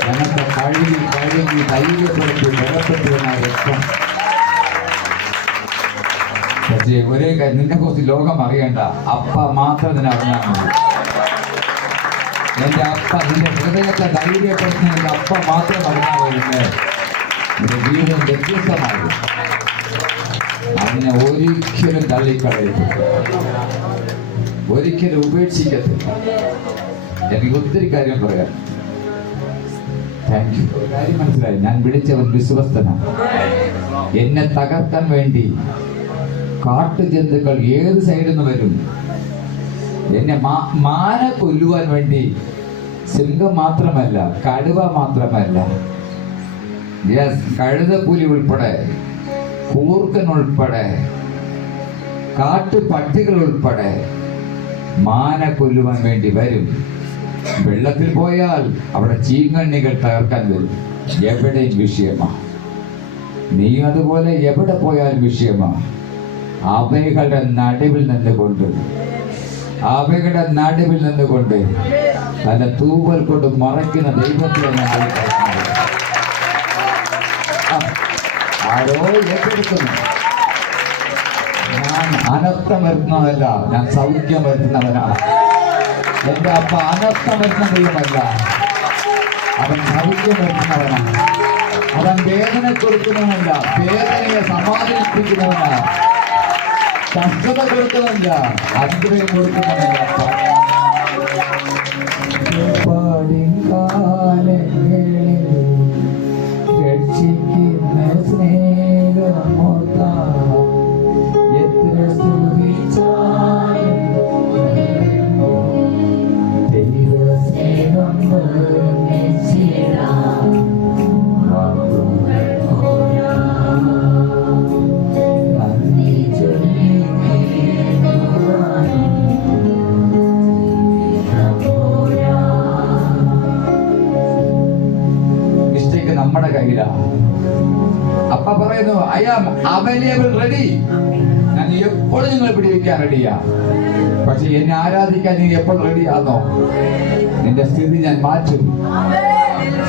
ഞങ്ങൾക്ക് കഴുകി ധൈര്യപ്പെടുത്തി ബലപ്പെട്ടിരുന്ന രക്തം. പക്ഷേ ഒരേ കാര്യം, നിന്നെ കുറിച്ച് ലോകം അറിയണ്ട, അപ്പ മാത്രം ഇതിനെ അറിഞ്ഞാൽ മതി. എന്റെ അപ്പ, നിന്റെ ഹൃദയത്തെ ധൈര്യപ്പെടുത്തുന്ന എന്റെ അപ്പ മാത്രം അറിഞ്ഞാൽ വരുന്നത് നിന്റെ ജീവിതം വ്യത്യസ്തമാകും. അതിനെ ഒരിക്കലും തള്ളിക്കളയരുത്, ഒരിക്കലും ഉപേക്ഷിക്കത്തില്ല. എനിക്ക് ഒത്തിരി കാര്യം പറയാം. Thank you. കാര്യം മനസ്സിലായി. ഞാൻ വിളിച്ചവൻ വിശ്വസ്തനാണ്. എന്നെ തകർക്കാൻ വേണ്ടി കാട്ടുജന്തുക്കൾ ഏത് സൈഡിൽ നിന്ന് വരും. എന്നെ മാന കൊല്ലുവാൻ വേണ്ടി സിംഹം മാത്രമല്ല, കടുവ മാത്രമല്ല, കഴുതപ്പുലി ഉൾപ്പെടെ, കൂർക്കൻ ഉൾപ്പെടെ, കാട്ടുപട്ടികൾ ഉൾപ്പെടെ മാന കൊല്ലുവാൻ വേണ്ടി വരും. വെള്ളത്തിൽ പോയാൽ അവിടെ ചീങ്കണ്ണികൾ തകർക്കാൻ വരും. എവിടെയും വിഷയമാണ്. നീ അതുപോലെ എവിടെ പോയാലും വിഷയമാണ്. അവയുടെ നടുവിൽ നിന്നുകൊണ്ട് തന്റെ തൂവൽ കൊണ്ട് മറയ്ക്കുന്ന ദൈവത്തെ ആരോ ഏറ്റെടുക്കുന്നു. ഞാൻ അനർത്ഥം വരുന്നതല്ല, ഞാൻ സൗഖ്യം വരുത്തുന്നവനാണ്. എന്റെ അപ്പ അനർത്ഥം വരുന്ന ദൈവമല്ല, അവൻ സൗഖ്യം വരുത്തുന്നവനാണ്. അവൻ വേദന കൊടുക്കുന്നവനല്ല, വേദനയെ സമാധാനിപ്പിക്കുന്നവനാണ്. കഷ്ടത കൊടുക്കുന്നവല്ല, അനുഗ്രഹം കൊടുക്കുന്നവനല്ല. രക്ഷിക്കുന്ന സ്നേഹമോർത്ത എത്ര സ്തുതിച്ചാലും ദൈവ സ്നേഹം നന്ദി ചൊല്ലി പറയുന്നു, ഐ ആം അവൈലബിൾ റെഡി. ഞാൻ എപ്പോഴും നിങ്ങളെ പിടിവെക്കാൻ റെഡിയാ. പക്ഷെ എന്നെ ആരാധിക്കാൻ നീ എപ്പോൾ റെഡിയാണോ, നിന്റെ സ്ഥിതി ഞാൻ മാറ്റും.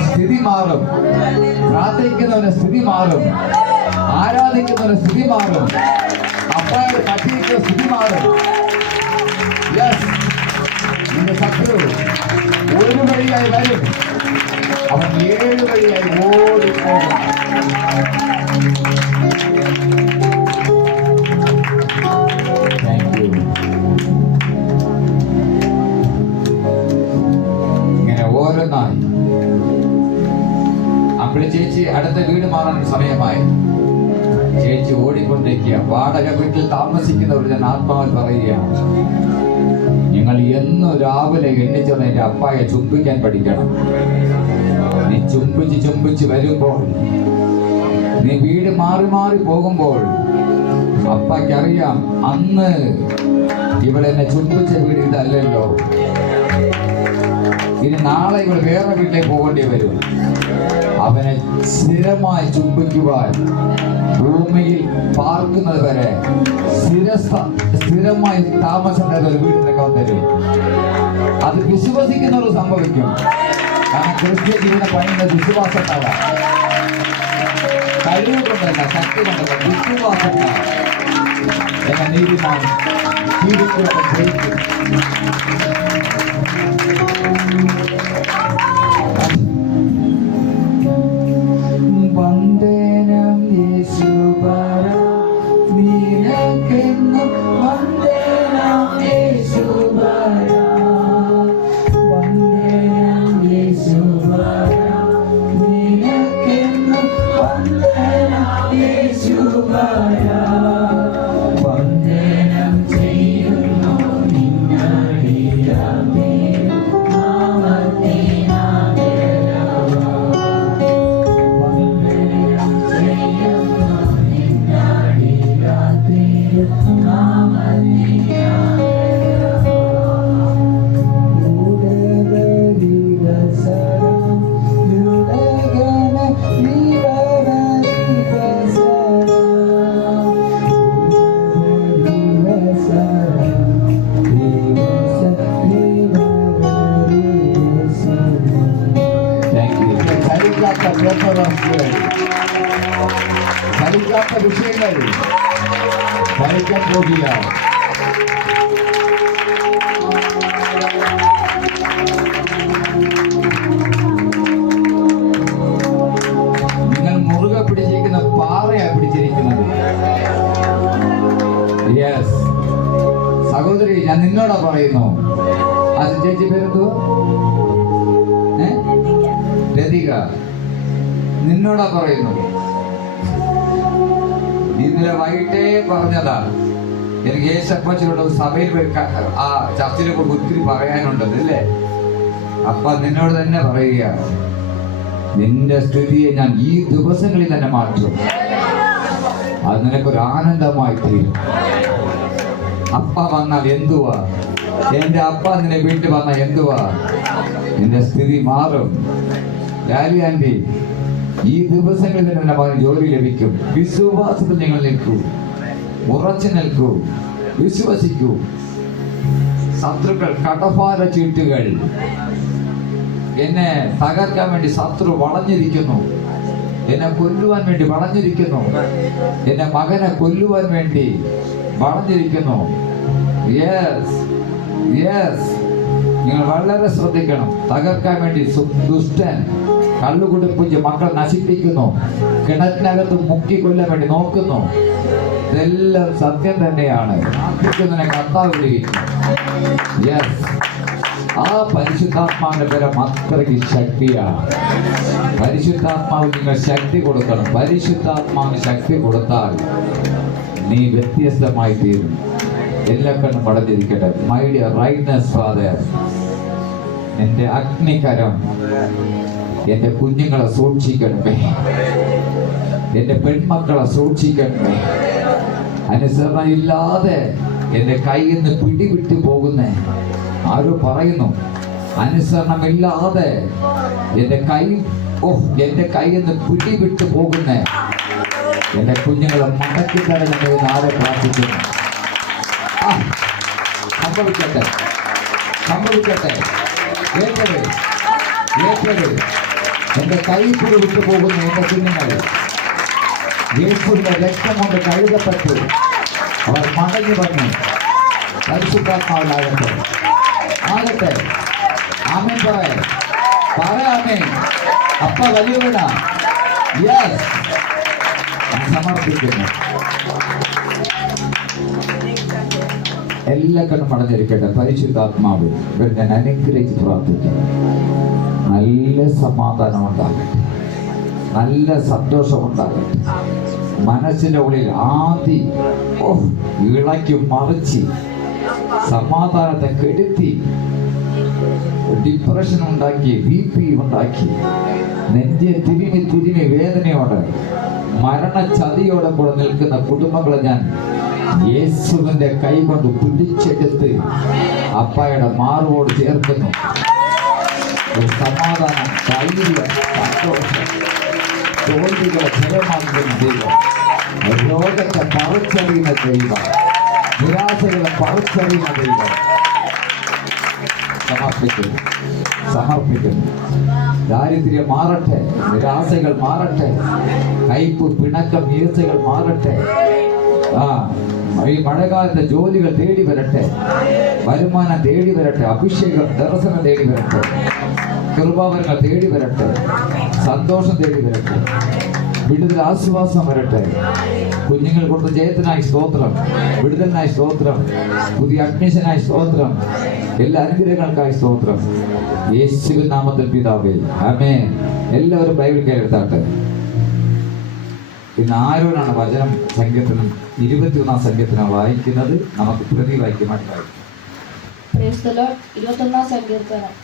സ്ഥിതി മാറും. പ്രാർത്ഥിക്കുന്നവന്റെ സ്ഥിതി മാറും. ആരാധിക്കുന്നവന്റെ സ്ഥിതി മാറും. അപ്പായോട് കട്ടിയിരിക്കുന്ന സ്ഥിതി മാറും. യെസ്, നിന്റെ ശത്രു ഒരു വഴിയായി വരും, അവൻ 7 വഴിയായി ഓടിപ്പോകും. Thank you. ഇങ്ങനെ ഓരോന്നായി അമ്പിളി ചേച്ചി അടുത്ത വീട് മാറാൻ സമയമായി. ചേച്ചി ഓടിക്കൊണ്ടിരിക്കുക. വാടക വീട്ടിൽ താമസിക്കുന്നവർ ഞാൻ ആത്മാവിൽ പറയുകയാണ്, നിങ്ങൾ എന്നും രാവിലെ എണ്ണിച്ചത് എന്റെ അപ്പായെ ചുംബിക്കാൻ പഠിക്കണം. നീ ചുംബിച്ച് വരുമ്പോൾ, നീ വീട് മാറി മാറി പോകുമ്പോൾ അപ്പയ്ക്കറിയാം, അന്ന് ഇവളെന്നെ ചുംബിച്ച വീട് ഇതല്ലല്ലോ, ഇനി നാളെ ഇവൾ വേറെ വീട്ടിലേക്ക് പോകേണ്ടി വരും. അവനെ സ്ഥിരമായി ചുംബിക്കുവാൻ ഭൂമിയിൽ പാർക്കുന്നത് വരെ സ്ഥിരമായി താമസം ഒരു വീട്ടിലേക്ക് തരും. അത് വിശ്വസിക്കുന്നവർ സംഭവിക്കും. കാരണം ക്രിസ്ത്യ ജീവിതം പണിയുന്നത് വിശ്വാസത്താല, കഴിവ് കൊണ്ടല്ല, ശക്തി കൊണ്ടല്ല, വിശ്വാസത്താൽ. എന്ന നീതിമാൻ ജീവിതത്തിലൊക്കെ ജയിക്കും. വന്ദനം യേശുവര, നിനക്കെന്നും വന്ദനം യേശുവര, വന്ദനം യേശുവര, നിനക്കെന്നും വന്ദനം യേശുവര, വന്ദനം ചെയ്യുന്നു നിന്നടിയാതെ ഫലിക്കാത്ത വിഷയങ്ങൾ ഫലിക്കാൻ പോകുകയാണ്. നിങ്ങൾ മുറുകെ പിടിച്ചിരിക്കുന്ന പാറയാണ് പിടിച്ചിരിക്കുന്നത്. യെസ് സഹോദരി, ഞാൻ നിന്നോടാ പറയുന്നു. അത് ചേച്ചി പേരെന്തോ? ലതിക. നിന്നോടാ പറയുന്നു. ഇന്നലെ വൈകിട്ടേ പറഞ്ഞതാ, എനിക്ക് യേശപ്പച്ചനോട് സഭയിൽ ആ ചർച്ചിനെ കൊണ്ട് ഒത്തിരി പറയാനുണ്ടത് അല്ലേ. അപ്പൊ നിന്നോട് തന്നെ പറയുകയാണ്, നിന്റെ സ്ഥിതിയെ ഞാൻ ഈ ദിവസങ്ങളിൽ തന്നെ മാറ്റും. അത് നിനക്കൊരു ആനന്ദമായി തീരും. അപ്പ വന്നാൽ എന്തുവാ, എന്റെ അപ്പ നിന്നെ വീട്ടിൽ വന്നാൽ എന്തുവാ, നിന്റെ സ്ഥിതി മാറും. ലാലി ആന്റി, ഈ ദിവസങ്ങളിൽ തന്നെ മകന് ജോലി ലഭിക്കും. വിശ്വാസത്തിൽ നിങ്ങൾ നിൽക്കൂ, ഉറച്ചു നിൽക്കൂ, വിശ്വസിക്കൂ. ശത്രുക്കൾ, കടഭാര ചീട്ടുകൾ, എന്നെ തകർക്കാൻ വേണ്ടി ശത്രു വളഞ്ഞിരിക്കുന്നു, എന്നെ കൊല്ലുവാൻ വേണ്ടി വളഞ്ഞിരിക്കുന്നു, എന്റെ മകനെ കൊല്ലുവാൻ വേണ്ടി വളഞ്ഞിരിക്കുന്നു. യെസ് യെസ്, നിങ്ങൾ വളരെ ശ്രദ്ധിക്കണം. തകർക്കാൻ വേണ്ടി ദുഷ്ടൻ കള്ളുകുടിപ്പിച്ച് മക്കൾ നശിപ്പിക്കുന്നു, കിണറ്റിനകത്ത് മുക്കിക്കൊല്ലാൻ വേണ്ടി നോക്കുന്നു. ഇതെല്ലാം സത്യം തന്നെയാണ്. കർത്താവ് വിളിക്കുന്നു. യെസ്, ആ പരിശുദ്ധാത്മാവിന്റെ പേരം അത്രയ്ക്ക് ശക്തിയാണ്. പരിശുദ്ധാത്മാവ് നിങ്ങൾ ശക്തി കൊടുക്കണം. പരിശുദ്ധാത്മാവിന് ശക്തി കൊടുത്താൽ നീ വ്യത്യസ്തമായി തീരും. എല്ലാ കണ്ണും പടഞ്ഞിരിക്കട്ടെ. മൈ ഡിയർ റൈറ്റ്നസ് ഫാദർ, എന്റെ അഗ്നികരം എന്റെ കുഞ്ഞുങ്ങളെ സൂക്ഷിക്കണമേ, എന്റെ പെൺമക്കളെ സൂക്ഷിക്കണമേ. അനുസരണ ഇല്ലാതെ എന്റെ കയ്യിൽ നിന്ന് പിടിവിട്ടു പോകുന്നേ ആരോ പറയുന്നു. അനുസരണമില്ലാതെ എന്റെ കയ്യിൽ നിന്ന് പിടിവിട്ടു പോകുന്നേ എന്റെ കുഞ്ഞുങ്ങളെ മടക്കി തരണമെന്ന് നാളെ പ്രാർത്ഥിക്കുന്നു. ആ, സംഭവിക്കട്ടെ, സംഭവിക്കട്ടെ. ഏറ്റത് ഏറ്റത് എന്റെ കൈപ്പിടി വിട്ടു പോകുന്നു. എന്റെ കുഞ്ഞുങ്ങൾ യേശുവിന്റെ രക്തം കൊണ്ട് കഴുകപ്പെട്ടു. അവർ മടങ്ങി വന്നു. പരിശുദ്ധാത്മാവിലാകട്ടെ, ആകട്ടെ. ആമേൻ പറ, ആമേൻ. അപ്പ വലിയവനാ. യെസ്, സമർപ്പിക്കുന്നു. എല്ലാ കണ്ണും അടഞ്ഞിരിക്കട്ടെ. പരിശുദ്ധാത്മാവ് ഞാൻ അനുഗ്രഹിച്ച് പ്രാർത്ഥിക്കുന്നു. നല്ല സമാധാനം ഉണ്ടാകട്ടെ, നല്ല സന്തോഷം ഉണ്ടാകട്ടെ. മനസ്സിന്റെ ഉള്ളിൽ ആദി ഇളക്കി മറിച്ച് സമാധാനത്തെ കെടുത്തി ഡിപ്രഷൻ ഉണ്ടാക്കി, BP ഉണ്ടാക്കി, നെഞ്ചെ തിരിഞ്ഞ് വേദനയോടെ മരണച്ചതിയോടെ കൂടെ നിൽക്കുന്ന കുടുംബങ്ങളെ ഞാൻ യേശുവിന്റെ കൈ കൊണ്ട് പിടിച്ചെടുത്ത് അപ്പായുടെ മാറുവോട് ചേർക്കുന്നു. സമാധാനം, ധൈര്യം, സന്തോഷം, തോൽവികളെ ഫലമാക്കുന്ന ദൈവം, രോഗത്തെ പറിച്ചറിയുന്ന ദൈവം, നിരാശകളെ പറിച്ചറിയുന്ന ദൈവം സമർപ്പിക്കുന്നു, സമർപ്പിക്കുന്നു. ദാരിദ്ര്യം മാറട്ടെ, നിരാശകൾ മാറട്ടെ, കയ്പ്, പിണക്കം, ഈർച്ചകൾ മാറട്ടെ. ഈ മഴക്കാലത്തെ ജോലികൾ തേടി വരട്ടെ, വരുമാനം തേടി വരട്ടെ, അഭിഷേകം, ദർശനം തേടി വരട്ടെ, കൃപാവരങ്ങൾ തേടി വരട്ടെ, സന്തോഷം തേടി വരട്ടെ, വിടുതൽ, ആശ്വാസം വരട്ടെ. കുഞ്ഞുങ്ങൾ കൊടുത്ത ജയത്തിനായി സ്തോത്രം, വിടുതലിനായി സ്തോത്രം, പുതിയ അഡ്മിഷനായി സ്തോത്രം, എല്ലാ അനുഗ്രഹങ്ങൾക്കായി സ്തോത്രം. യേശുവിൻ നാമത്തിൽ പിതാവേ, ആമേൻ. എല്ലാവരും ബൈബിൾ കയ്യിലെടുത്താട്ടെ. ഇന്ന് ആരോനാണ് വചനം സംഖ്യത്തിനും 21 സംഖ്യത്തിനാണ് വായിക്കുന്നത്. നമുക്ക് പ്രതി വാക്യമായിട്ട് വായിക്കാം. 21 സങ്കീർത്തനം.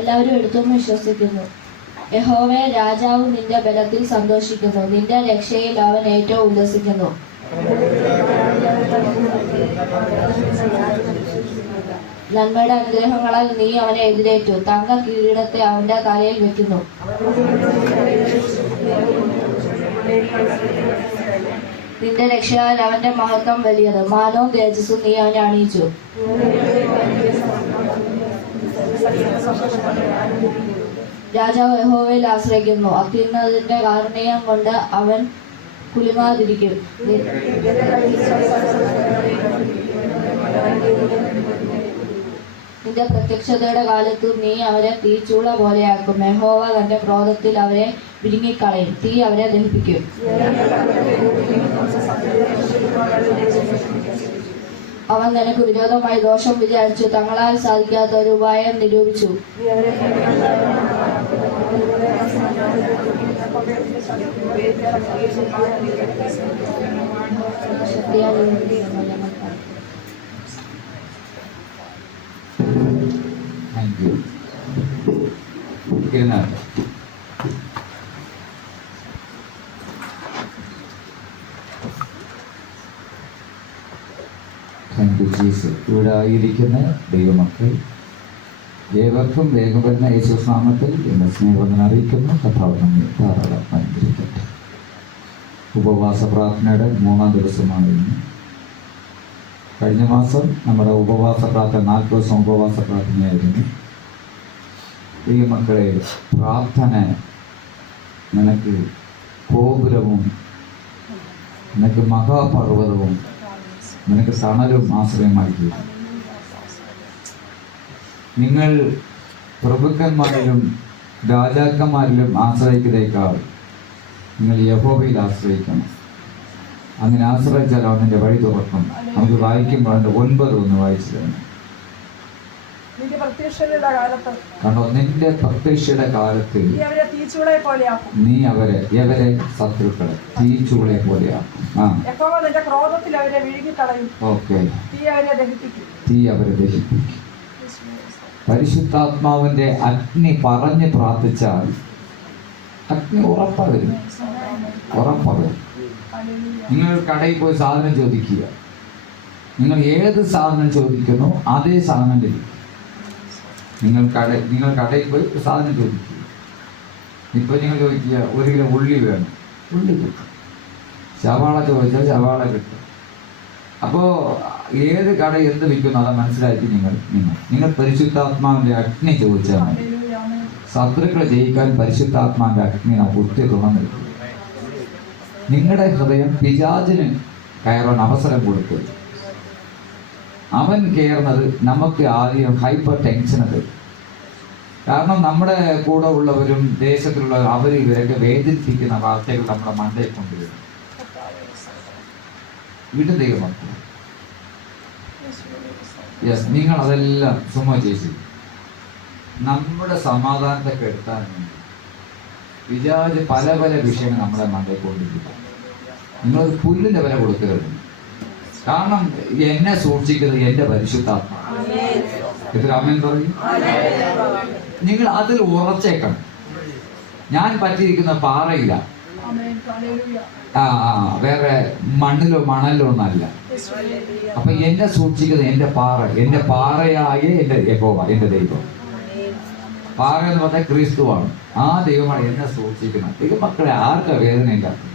എല്ലാവരും എടുത്തെന്ന് വിശ്വസിക്കുന്നു. യഹോവേ, രാജാവ് നിന്റെ ബലത്തിൽ സന്തോഷിക്കുന്നു, നിന്റെ രക്ഷയിൽ അവൻ ഏറ്റവും ഉല്ലസിക്കുന്നു. നന്മയുടെ അനുഗ്രഹങ്ങളാൽ നീ അവനെ എതിരേറ്റു, തങ്ക കിരീടത്തെ അവന്റെ തലയിൽ വെക്കുന്നു. നിന്റെ രക്ഷയാൽ അവന്റെ മഹത്വം വലിയത്, മാനവും തേജസ്സും നീ അവനെ അണിയിച്ചു. രാജാവ് യഹോവയിൽ ആശ്രയിക്കുന്നു, അത്യുന്നതന്റെ കാരുണ്യം കൊണ്ട് അവൻ കുലുങ്ങാതിരിക്കും. നിന്റെ പ്രത്യക്ഷതയുടെ കാലത്ത് നീ അവരെ തീച്ചൂള പോലെയാക്കും. യഹോവ തന്റെ ക്രോധത്തിൽ അവരെ വിഴുങ്ങിക്കളയും, തീ അവരെ ദഹിപ്പിക്കും. അവൻ നിനക്ക് വിരോധമായി ദോഷം വിചാരിച്ചു, തങ്ങളാൽ സാധിക്കാത്ത ഒരു ഉപായം നിരൂപിച്ചു. ഇവിടെ ആയിരിക്കുന്ന ദൈവമക്കൾ ഏവർക്കും വേഗം വരുന്ന യേശുനാമത്തിൽ എന്ന സ്നേഹം അറിയിക്കുന്നു. കർത്താവ് നമ്മെ ധാരാളം അനുഗ്രഹിക്കട്ടെ. ഉപവാസ പ്രാർത്ഥനയുടെ 3-ാം ദിവസമാണ് ഇന്ന്. കഴിഞ്ഞ മാസം നമ്മുടെ ഉപവാസ പ്രാർത്ഥന 40 ദിവസം ഉപവാസ പ്രാർത്ഥനയായിരുന്നു. ദൈവമക്കളെ, പ്രാർത്ഥന നിനക്ക് ഗോപുരവും, നിനക്ക് മഹാപർവ്വതവും, നിനക്ക് തണലും ആശ്രയമായി തീരും. നിങ്ങൾ പ്രഭുക്കന്മാരിലും രാജാക്കന്മാരിലും ആശ്രയിക്കുന്നേക്കാൾ നിങ്ങൾ യഹോവയിൽ ആശ്രയിക്കണം. അങ്ങനെ ആശ്രയിച്ചാൽ അവൻ്റെ വഴി തുറക്കും. നമുക്ക് വായിക്കുമ്പോൾ അതിൻ്റെ 9 ഒന്ന് വായിച്ചു തരണം. കണ്ടോ, നിന്റെ പ്രത്യക്ഷയുടെ കാലത്ത് നീ അവരെ ശത്രുക്കളെ തീച്ചൂളെ പോലെയാക്കും. ഓക്കെ, തീ അവരെ ദഹിപ്പിക്കും. പരിശുദ്ധാത്മാവിന്റെ അഗ്നി പറഞ്ഞ് പ്രാർത്ഥിച്ചാൽ അഗ്നി ഉറപ്പവരും. നിങ്ങൾ കടയിൽ പോയി സാധനം ചോദിക്കുക, നിങ്ങൾ ഏത് സാധനം ചോദിക്കുന്നു അതേ സാധനം ലഭിക്കും. നിങ്ങൾ കടയിൽ പോയി ഒരു സാധനം ചോദിക്കുക. ഇപ്പൊ നിങ്ങൾ ചോദിക്കുക 1 കിലോ ഉള്ളി വേണം, ഉള്ളി കിട്ടും. സവാള ചോദിച്ചാൽ സവാള കിട്ടും. അപ്പോൾ ഏത് കട എന്ത് വിൽക്കുന്നു അത് മനസ്സിലാക്കി നിങ്ങൾ പരിശുദ്ധാത്മാവിന്റെ അഗ്നി ചോദിച്ചാൽ മതി. ശത്രുക്കളെ ജയിക്കാൻ പരിശുദ്ധാത്മാവിന്റെ അഗ്നി നമുക്ക് ഒത്തിരി തുറന്നിരിക്കും. നിങ്ങളുടെ ഹൃദയം പിശാചിന് കയറാൻ അവസരം കൊടുക്കുക. അവൻ കയറുന്നത് നമുക്ക് ആദ്യം ഹൈപ്പർ ടെൻഷന് തരും. കാരണം നമ്മുടെ കൂടെ ഉള്ളവരും ദേശത്തിലുള്ള ഇവരൊക്കെ വേദനിപ്പിക്കുന്ന വാർത്തകൾ നമ്മുടെ മണ്ടയിൽ കൊണ്ടുവരും. വീണ്ടും ദൈവമക്കൾ, യെസ്, നിങ്ങൾ അതെല്ലാം സുമ ചേച്ചി നമ്മുടെ സമാധാനത്തെ കെടുത്താൻ വേണ്ടി വിചാരിച്ച് പല പല വിഷയങ്ങൾ നമ്മളെ മണ്ടയിൽ കൊണ്ടിരിക്കുക. നിങ്ങൾ പുല്ലിന്റെ വില കൊടുക്കരുത്. കാരണം എന്നെ സൂക്ഷിക്കുന്നത് എന്റെ പരിശുദ്ധാത്മാ. ആമേൻ പറയും. നിങ്ങൾ അതിൽ ഉറച്ചേക്കണം. ഞാൻ പറ്റിയിരിക്കുന്ന പാറയില്ല, വേറെ മണ്ണിലോ മണലിലോ ഒന്നല്ല. അപ്പൊ എന്നെ സൂക്ഷിക്കുന്നത് എന്റെ പാറ, എന്റെ പാറയായ എന്റെ യഹോവ, എന്റെ ദൈവം. പാറ എന്ന് പറഞ്ഞാൽ ക്രിസ്തുവാണ്. ആ ദൈവമാണ് എന്നെ സൂക്ഷിക്കുന്നത്. ദൈവമക്കളെ ആർക്കാ വേദന ഉണ്ടാക്കും,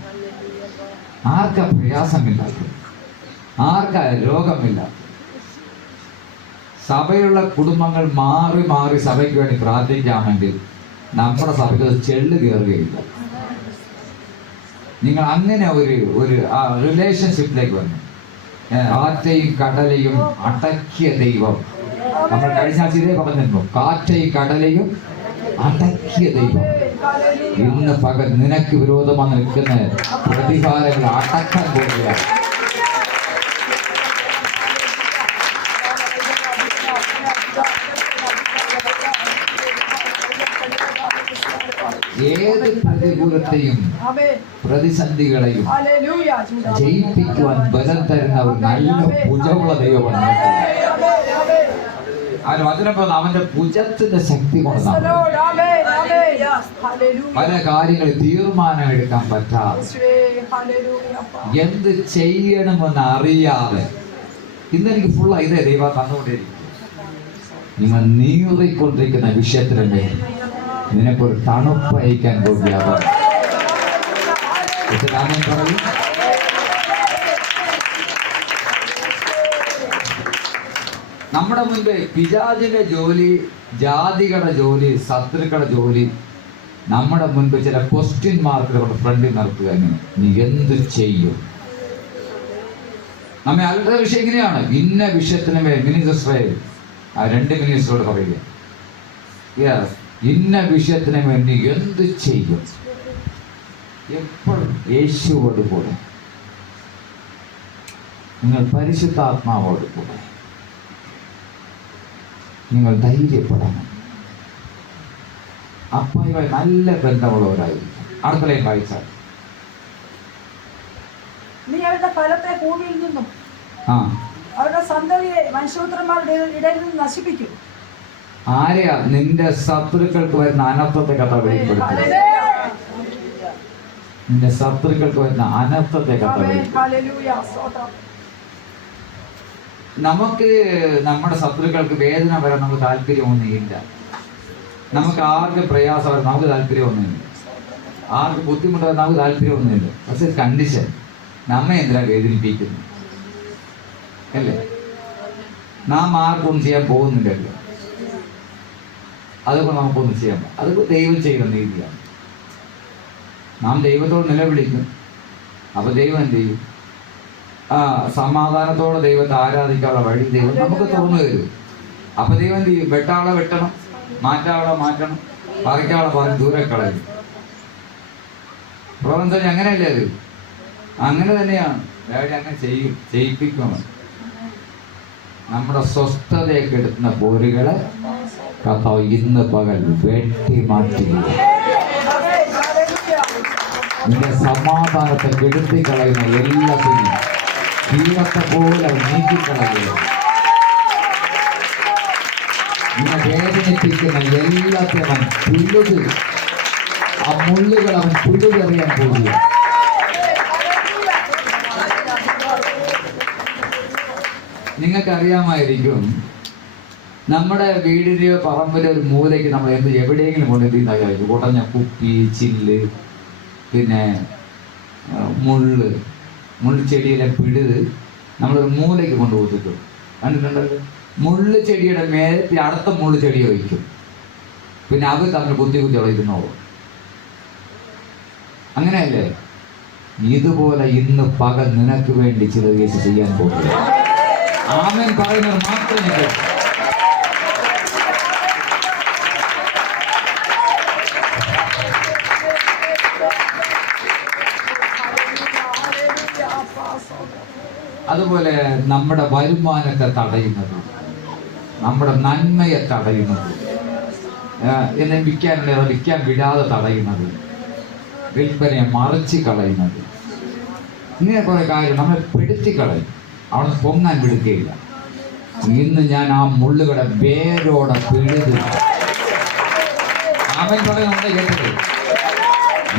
ആർക്കാ പ്രയാസമില്ലാത്തത്, ആർക്കാ രോഗമില്ലാത്തത്? സഭയുള്ള കുടുംബങ്ങൾ മാറി മാറി സഭയ്ക്ക് വേണ്ടി പ്രാർത്ഥിക്കാമെങ്കിൽ നമ്മുടെ സഭയ്ക്ക് ചെള്ളു കയറുകയില്ല. നിങ്ങൾ അങ്ങനെ ഒരു റിലേഷൻഷിപ്പിലേക്ക് വന്നു. കാറ്റയും കടലയും അടക്കിയ ദൈവം. നമ്മൾ കഴിഞ്ഞ ആഴ്ച ഇതേ പറഞ്ഞിരുന്നു, കാറ്റയും കടലയും അടക്കിയ ദൈവം. ഇന്ന് പകൽ നിനക്ക് വിരോധമായി നിൽക്കുന്ന പ്രതികാരങ്ങൾ അടക്കാൻ പോവുകയാണ്. ഏത് പ്രതികൂലത്തെയും പ്രതിസന്ധികളെയും ജയിപ്പിക്കുവാൻ ബലം തരുന്ന ഒരു നല്ല ഭുജമുള്ള ദൈവമാണ്. അവൻ വചനം പറഞ്ഞ അവന്റെ ഭുജത്തിന്റെ ശക്തി കൊണ്ടാണ് പല കാര്യങ്ങളിൽ തീരുമാനം എടുക്കാൻ പറ്റാതെ, എന്ത് ചെയ്യണമെന്ന് അറിയാതെ. ഇന്നെനിക്ക് ഫുള്ള ഇതേ ദൈവം തന്നുകൊണ്ടിരിക്കും. നിങ്ങൾ നീറിക്കൊണ്ടിരിക്കുന്ന വിഷയത്തിന് മേൽ നിനക്കൊരു തണുപ്പ് അയക്കാൻ പോകുകയാണ്. നമ്മുടെ മുൻപ് പിശാചിന്റെ ജോലി, ജാതികളുടെ ജോലി, ശത്രുക്കളുടെ ജോലി നമ്മുടെ മുൻപ് ചില ക്വസ്റ്റ്യൻ മാർക്കുകൾ ഫ്രണ്ടിൽ നിർത്തുക. നീ എന്ത് ചെയ്യും? നമ്മെ അലട്ടുന്ന വിഷയം ഇങ്ങനെയാണ്. ഇന്ന വിഷയത്തിന് മേൽ മിനിസ്റ്ററെ 2 മിനിസ്റ്ററോട് പറയുക, ഇന്ന വിഷയത്തിന് വേണ്ടി എന്ത് ചെയ്യും? എപ്പോഴും യേശുവോട് കൂടെ, നിങ്ങൾ പരിശുദ്ധാത്മാവോട് കൂടെ നിങ്ങൾ ധൈര്യപ്പെടണം. അപ്പായുമായി നല്ല ബന്ധമുള്ളവരായിരിക്കും. അടുക്കളയും വായിച്ചാൽ നീ അവരുടെ ഫലത്തെ ഭൂമിയിൽ നിന്നും അവരുടെ സന്തതിയെ മനുഷ്യപുത്രന്മാരുടെ ഇടയിൽ നിന്ന് നശിപ്പിക്കും. ആരെയാ? നിന്റെ ശത്രുക്കൾക്ക് വരുന്ന അനർത്ഥത്തെ കഥ വെളിപ്പെടുത്തും. നിന്റെ ശത്രുക്കൾക്ക് വരുന്ന അനർത്ഥത്തെ കഥ വെളിപ്പെടുത്തും. നമുക്ക് നമ്മുടെ ശത്രുക്കൾക്ക് വേദന വരാൻ നമുക്ക് താല്പര്യമൊന്നുമില്ല. നമുക്ക് ആർക്ക് പ്രയാസം വരാൻ നമുക്ക് താല്പര്യമൊന്നുമില്ല. ആർക്ക് ബുദ്ധിമുട്ട് വരാൻ നമുക്ക് താല്പര്യമൊന്നുമില്ല. പക്ഷെ കണ്ടീഷൻ, നമ്മെ എന്തിനാ വേദനിപ്പിക്കുന്നു അല്ലേ? നാം ആർക്കൊന്നും ചെയ്യാൻ പോകുന്നില്ലല്ലോ. അതുകൊണ്ട് നമുക്കൊന്നും ചെയ്യാൻ പറ്റും. അതൊക്കെ ദൈവം ചെയ്യുന്ന രീതിയാണ്. നാം ദൈവത്തോട് നിലവിളിക്കും. അപ്പൊ ദൈവം എന്ത് ചെയ്യും? സമാധാനത്തോടെ ദൈവത്തെ ആരാധിക്കാനുള്ള വഴി ദൈവം നമുക്ക് തുറന്നു തരും. അപ്പൊ ദൈവം എന്ത് ചെയ്യും? വെട്ടാളെ വെട്ടണം, മാറ്റാളെ മാറ്റണം, പറിക്കാളെ പറഞ്ഞ് ദൂരെ കളയും. പ്രപഞ്ചം അങ്ങനെയല്ലേ? അത് അങ്ങനെ തന്നെയാണ്. ഡാഡി അങ്ങനെ ചെയ്യിപ്പിക്കണം. നമ്മുടെ സ്വസ്ഥതയെ കെടുത്തുന്ന പോരുകളെ കർത്താവ് ഇന്ന് പകൽ വെട്ടി മാറ്റുക. നിന്റെ സമാധാനത്തെ കെടുത്തിക്കളയുന്ന എല്ലാത്തിനും ദൈവത്തെ പോലെ നീക്കിക്കളയുക. നിന്നെ വേദനിപ്പിക്കുന്ന എല്ലാത്തിനും അവൻ ആ മുള്ളുകൾ അവൻ പുല്ലുകറിയാൻ പോകുക. നിങ്ങൾക്കറിയാമായിരിക്കും, നമ്മുടെ വീടിൻ്റെയോ പറമ്പിലോ ഒരു മൂലയ്ക്ക് നമ്മൾ എവിടെയെങ്കിലും കൊണ്ടുപോയി ഉടഞ്ഞ കുപ്പി, ചില്ല്, പിന്നെ മുള്ള് ചെടിയിലെ പിഴുത് നമ്മളൊരു മൂലയ്ക്ക് കൊണ്ടുപോയിട്ടു കണ്ടിട്ടുണ്ടല്ലോ. മുള്ള് ചെടിയുടെ മേലെ അടുത്ത മുള്ള് ചെടി വയ്ക്കും. പിന്നെ അവർ തമ്മിൽ കുത്തി വളരുന്നോളൂ. അങ്ങനെയല്ലേ? ഇതുപോലെ ഇന്ന് പകൽ നിനക്ക് വേണ്ടി ചില കേസ് ചെയ്യാൻ പോകുക. ആമേൻ പറയുന്നത് മാത്രമേ കേൾക്കൂ. അതുപോലെ നമ്മുടെ വരുമാനത്തെ തടയുന്നത്, നമ്മുടെ നന്മയെ തടയുന്നത്, എന്നെ വിൽക്കാൻ വിടാതെ തടയുന്നത്, വിൽപ്പനയെ മറിച്ച് കളയുന്നത്, ഇങ്ങനെ കുറെ കാര്യം നമ്മളെ പെടുത്തിക്കളയും. അവിടെ പൊങ്ങാൻ വിടുകയില്ല. ഇന്ന് ഞാൻ ആ മുള്ളുകളെ വേരോടെ പിഴുത്, അവൻ പറയുന്നത് കേട്ടത്,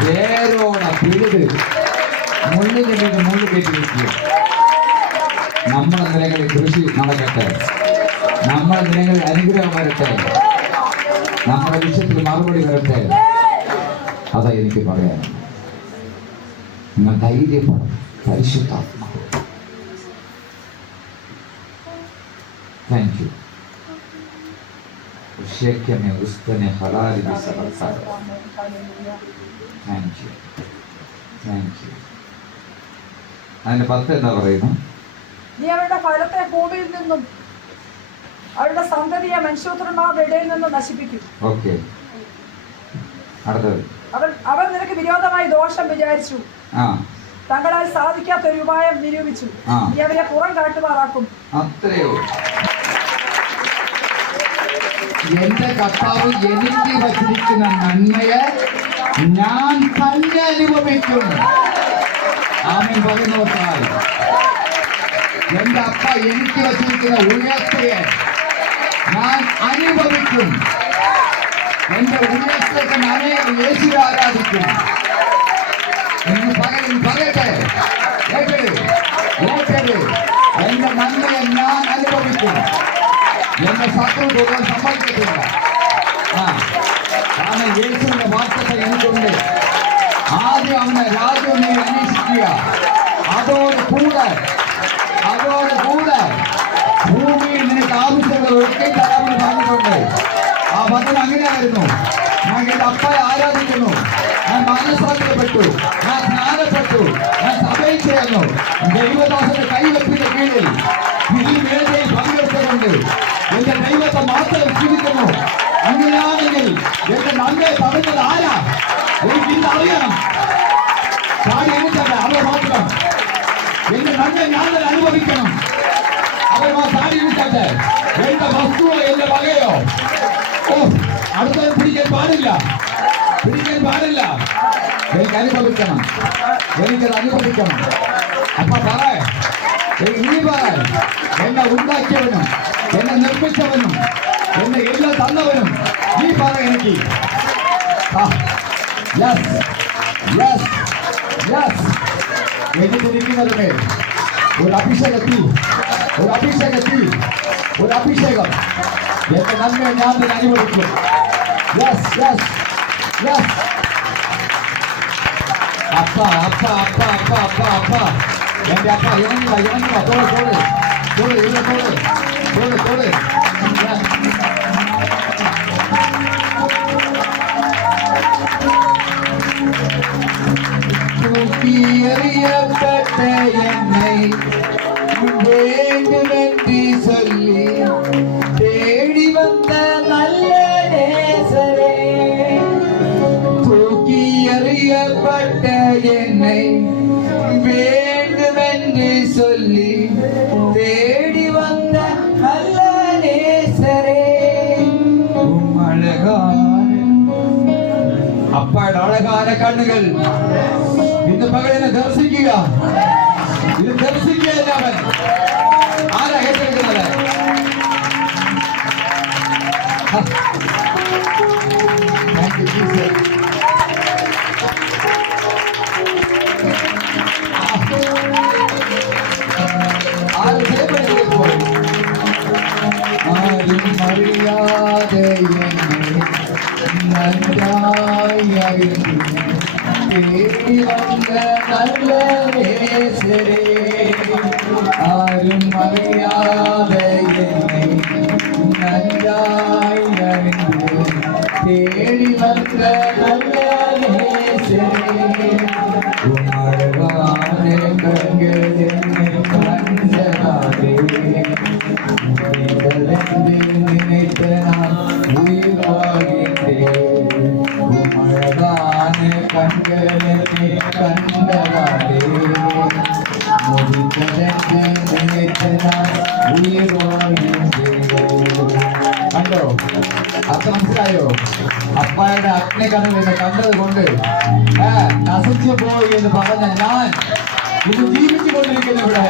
വേരോടെ പിഴുത് മുള്ളിന്റെ വീട് മുള്ളു കയറ്റി വെക്കുക. നമ്മുടെ നിലങ്ങളിൽ കൃഷി നടക്കട്ടെ, നമ്മുടെ നിലങ്ങളിൽ അനുഗ്രഹം വരട്ടെ, നമ്മുടെ വിഷയത്തിൽ മറുപടി വരട്ടെ. അതാ എനിക്ക് പറയാനുള്ളത്. നിങ്ങൾ ധൈര്യപ്പെടണം. പരിശുദ്ധാത്മാവ്. Thank you. അതിന്റെ 10 എന്താ പറയുന്നു? നീ അവരുടെ ഫലത്തെ ഭൂമിയിൽ നിന്നും അവരുടെ സന്തതിയെ മനുഷ്യപുത്രന്മാരുടെ ഇടയിൽ നിന്നും നശിപ്പിക്കും. ഓക്കെ, അടുത്തത്. അവർ നിനക്ക് വിരോധമായി ദോഷം വിചാരിച്ചു, തങ്ങളാൽ സാധിക്കാത്ത ഒരു ഉപായം നിരൂപിച്ചു. നീ അവരെ പുറം കാട്ടുമാറാക്കും. അത്രയോ. എന്റെ കർത്താവ് എനിക്ക് വച്ചിരിക്കുന്ന നന്മയെ ഞാൻ തന്നെ അനുഭവിക്കും. ആമേൻ പറയുന്നവർക്കായി എന്റെ അപ്പ എനിക്ക് വച്ചിരിക്കുന്ന ഉയർച്ചയെ ഞാൻ അനുഭവിക്കും. എന്റെ ഉയർച്ചയ്ക്ക് അനേകം യേശുവെ ആരാധിക്കും. എന്ന് പറയട്ടെ, എന്റെ നന്മയെ ഞാൻ അനുഭവിക്കും. എന്റെ ശത്രു പോകാൻ സമ്മതിക്കത്തില്ല. കാരണം യേശുവിന്റെ വാർത്തകൾ എനിക്കുണ്ട്. ആദ്യം അവനെ രാജ്യവിനെ അന്വേഷിക്കുക. അതോടുകൂടെ ഭൂമിയിൽ നിനക്ക് ആവശ്യങ്ങൾ ഒരിക്കൽ തരാമെന്ന് പറഞ്ഞിട്ടുണ്ട്. ആ വചനം അങ്ങനെയായിരുന്നു. ഞാൻ എന്റെ അപ്പയെ ആരാധിക്കുന്നു. ഞാൻ മാനസാന്തരപ്പെട്ടു, ഞാൻ സ്നാനപ്പെട്ടു, ഞാൻ സഭയിൽ ചേർന്നു. ദൈവദാസന്റെ കൈവെപ്പിന്റെ കീഴിൽ ഈ വേദയിൽ പങ്കെടുത്തുകൊണ്ട് എന്റെ ദൈവത്തെ മാത്രം ജീവിക്കുന്നു. അങ്ങനെയാണെങ്കിൽ എന്റെ നന്മയെ പറഞ്ഞത് ആരാ? എനിക്ക് ഇന്ന് അറിയണം. ചാടി എനിക്കല്ല, അവർ മാത്രം എന്റെ നന്മ ഞാൻ തന്നെ അനുഭവിക്കണം. അവർ ചാടി എനിക്കട്ടെ. എന്റെ വസ്തുവോ എന്റെ വകയോ അടുത്തവൻ പിടിക്കാൻ പാടില്ല. എനിക്ക് അനുഭവിക്കണം. എനിക്കത് അനുഭവിക്കണം. അപ്പൊ നീ പറ, എന്നെ ഉണ്ടാക്കിയവനും എന്നെ നിർമ്മിച്ചവനും എന്നെ എല്ലാം തന്നവനും നീ പറ എനിക്ക്. എനിക്കിരിക്കുന്നതിന് ഒരു അഭിഷേകം. എന്റെ നന്മയെ ഞാൻ തന്നെ അനുഭവിക്കും. അപ്പ എന്റെ അപ്പ ഇറങ്ങുക. തോട്. തൂക്കിയെറിയപ്പെട്ട എന്നെ വേണ്ടുമെന്ന് சொல்லி தேடி வந்த நல்ல நேசரே, தூக்கி எறியப்பட்ட என்னை வேண்டுமென்று சொல்லி தேடி வந்த நல்ல நேசரே, அழகான അപ്പയുടെ അഴകാന കണ്ണുകൾ ഇന്ന് പകലിനെ ദർശിക്കുക. ഇത് ദർശിക്കുകയല്ല അവൻ. ആരാ ഏറ്റെടുക്കുന്നത്? ആരും നല്ല യേശുവേ, ആരും അറിയാതെ എന്നെ നന്നായി അറിഞ്ഞു തേടി വന്ന നല്ല യേശുവേ, ഉമ്മഴവാനെ കണ്കൾ എന്നെ കണ്ടതാതെ നിனைத்த நான் உயிராகின்றேன். உம்மழகான கண்கள் என்னை கண்டதாலே முடிந்ததென்று நினைத்த நான் ഉയർവാകിன்றേൻ. കണ്ടോ? അത് മനസ്സിലായോ? അപ്പായുടെ അഗ്നികണൽ എന്നെ കണ്ടത് കൊണ്ട് നശിച്ചു പോയി എന്ന് പറഞ്ഞ ഞാൻ ഇത് ജീവിച്ചു കൊണ്ടിരിക്കുന്നു. ഇവിടെ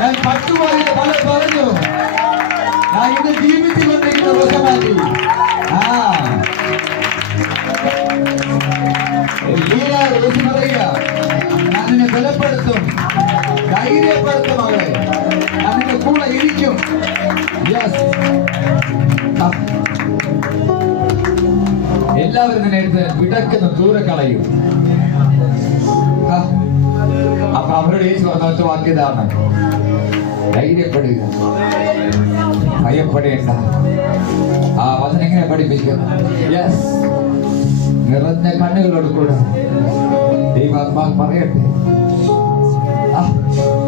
ഞാൻ പട്ടുപോയത് പലർ പറഞ്ഞു, ഞാൻ ഇന്ന് ജീവിച്ചു കൊണ്ടിരിക്കുന്ന ദിവസമാക്കി. പറയുക, ഞാൻ നിന്നെ ബലപ്പെടുത്തും, ധൈര്യപ്പെടുത്തും, അവളെ ഞാൻ നിന്റെ കൂടെ ഇരിക്കും. യെസ്, എല്ലാവരും നിന്നെ എടുത്ത് വിടക്കുന്ന ദൂരെ കളയും. അപ്പൊ അവരുടെ യേശു പറഞ്ഞ വാക്യതാണ്, ധൈര്യപ്പെടുക, ഭയപ്പെടേണ്ട. ആ വചനം എങ്ങനെ പഠിപ്പിക്കുന്നു? യെസ്, നിറഞ്ഞ കണ്ണുകളോട് കൂടെ ദൈവാത്മാവ് പറയട്ടെ,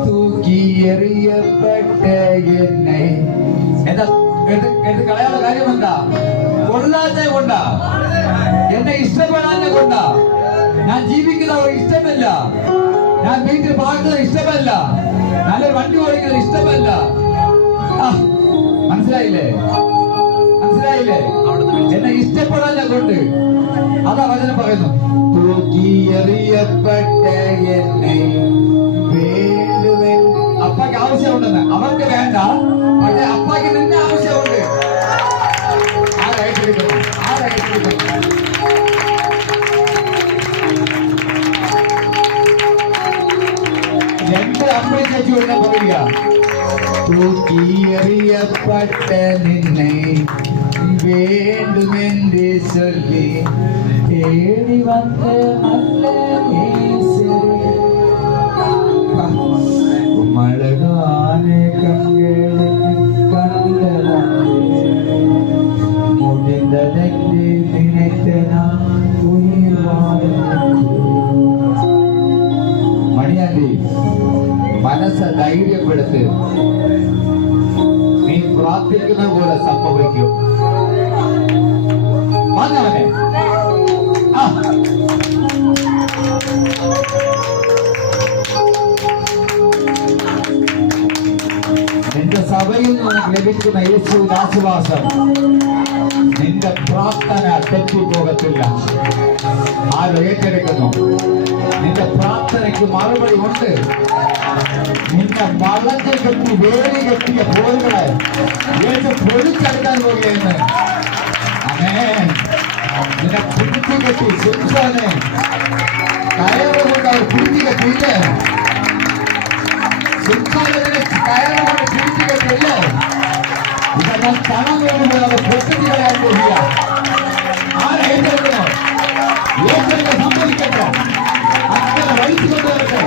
തൂക്കിയെറിയപ്പെട്ട എന്നെ എന്താ എടുത്ത് കളയാനുള്ള കാര്യം എന്താ? കൊള്ളാത്ത കൊണ്ടാ, എന്നെ ഇഷ്ടപ്പെടാത്ത കൊണ്ടാ, ഞാൻ ജീവിക്കുന്ന ഇഷ്ടമല്ല, ഞാൻ വീട്ടിൽ പാടുന്നത് ഇഷ്ടമല്ല, നല്ല വണ്ടി ഓടിക്കുന്നത് ഇഷ്ടമല്ല. മനസ്സിലായില്ലേ? മനസ്സിലായില്ലേ? എന്നെ ഇഷ്ടപ്പെടാൻ കൊണ്ട് അതാ വചനം പറയുന്നു, തൂക്കിയെറിയപ്പെട്ട എന്നെ വേണ്ടുവൻ. അപ്പയ്ക്ക് ആവശ്യമുണ്ടെന്ന്, അവർക്ക് വേണ്ട, പക്ഷെ അപ്പയ്ക്ക് നിന്നെ ആവശ്യമുണ്ട്. ആരായിട്ടിരിക്കുന്നു? രണ്ട് അമ്മ ചേച്ചി ഇവിടെ പറയുക, തൂക്കിയെറിയപ്പെട്ട നിന്നെ വേണ്ടുമെന്ന് ചൊല്ലി തേടി വന്ന് നല്ല യേശുവേ, മഴകാനെ കണ്കളെ കണ്ടതാലേ മുടിന്തതെന്റെ നിനക്ക് നാം മണിയാണ്ടി മനസ്സ് ധൈര്യപ്പെടുത്ത്. നീ പ്രാർത്ഥിക്കുന്ന പോലെ സംഭവിക്കും. വന്നവനെ നിന്റെ സഭയിൽ നിന്ന് ലഭിക്കുന്ന യേശുവിന്റെ ആശ്വാസം, നിന്റെ പ്രാർത്ഥന തെറ്റിപ്പോകത്തില്ല. ആരോ ഏറ്റെടുക്കുന്നു? നിന്റെ പ്രാർത്ഥനയ്ക്ക് മറുപടി ഉണ്ട്. നിന്നെ വളഞ്ഞു കെട്ടി വേലി കെട്ടിയ പോലുകളെ യേശു പൊളിച്ചെടുക്കാൻ പോവുകയെന്ന്. നിന്നെ പിടിച്ചു കെട്ടി ശിംശോനെ കയറുകൊണ്ട് അവർ പിടിച്ചു കെട്ടിയില്ലേ? ശിംശോനെ കയറുകൊണ്ട് പിടിച്ചു കെട്ടിയില്ലേ? ഇതെല്ലാം പണം വേണ്ടി അവർ പൊട്ടിച്ചു കളയാൻ പോവുക. ആരെ ഏറ്റെടുക്കണോ? യേശുവിനെ സമ്മതിക്കട്ടെ, അങ്ങനെ വലിച്ചു കൊണ്ടുവരട്ടെ.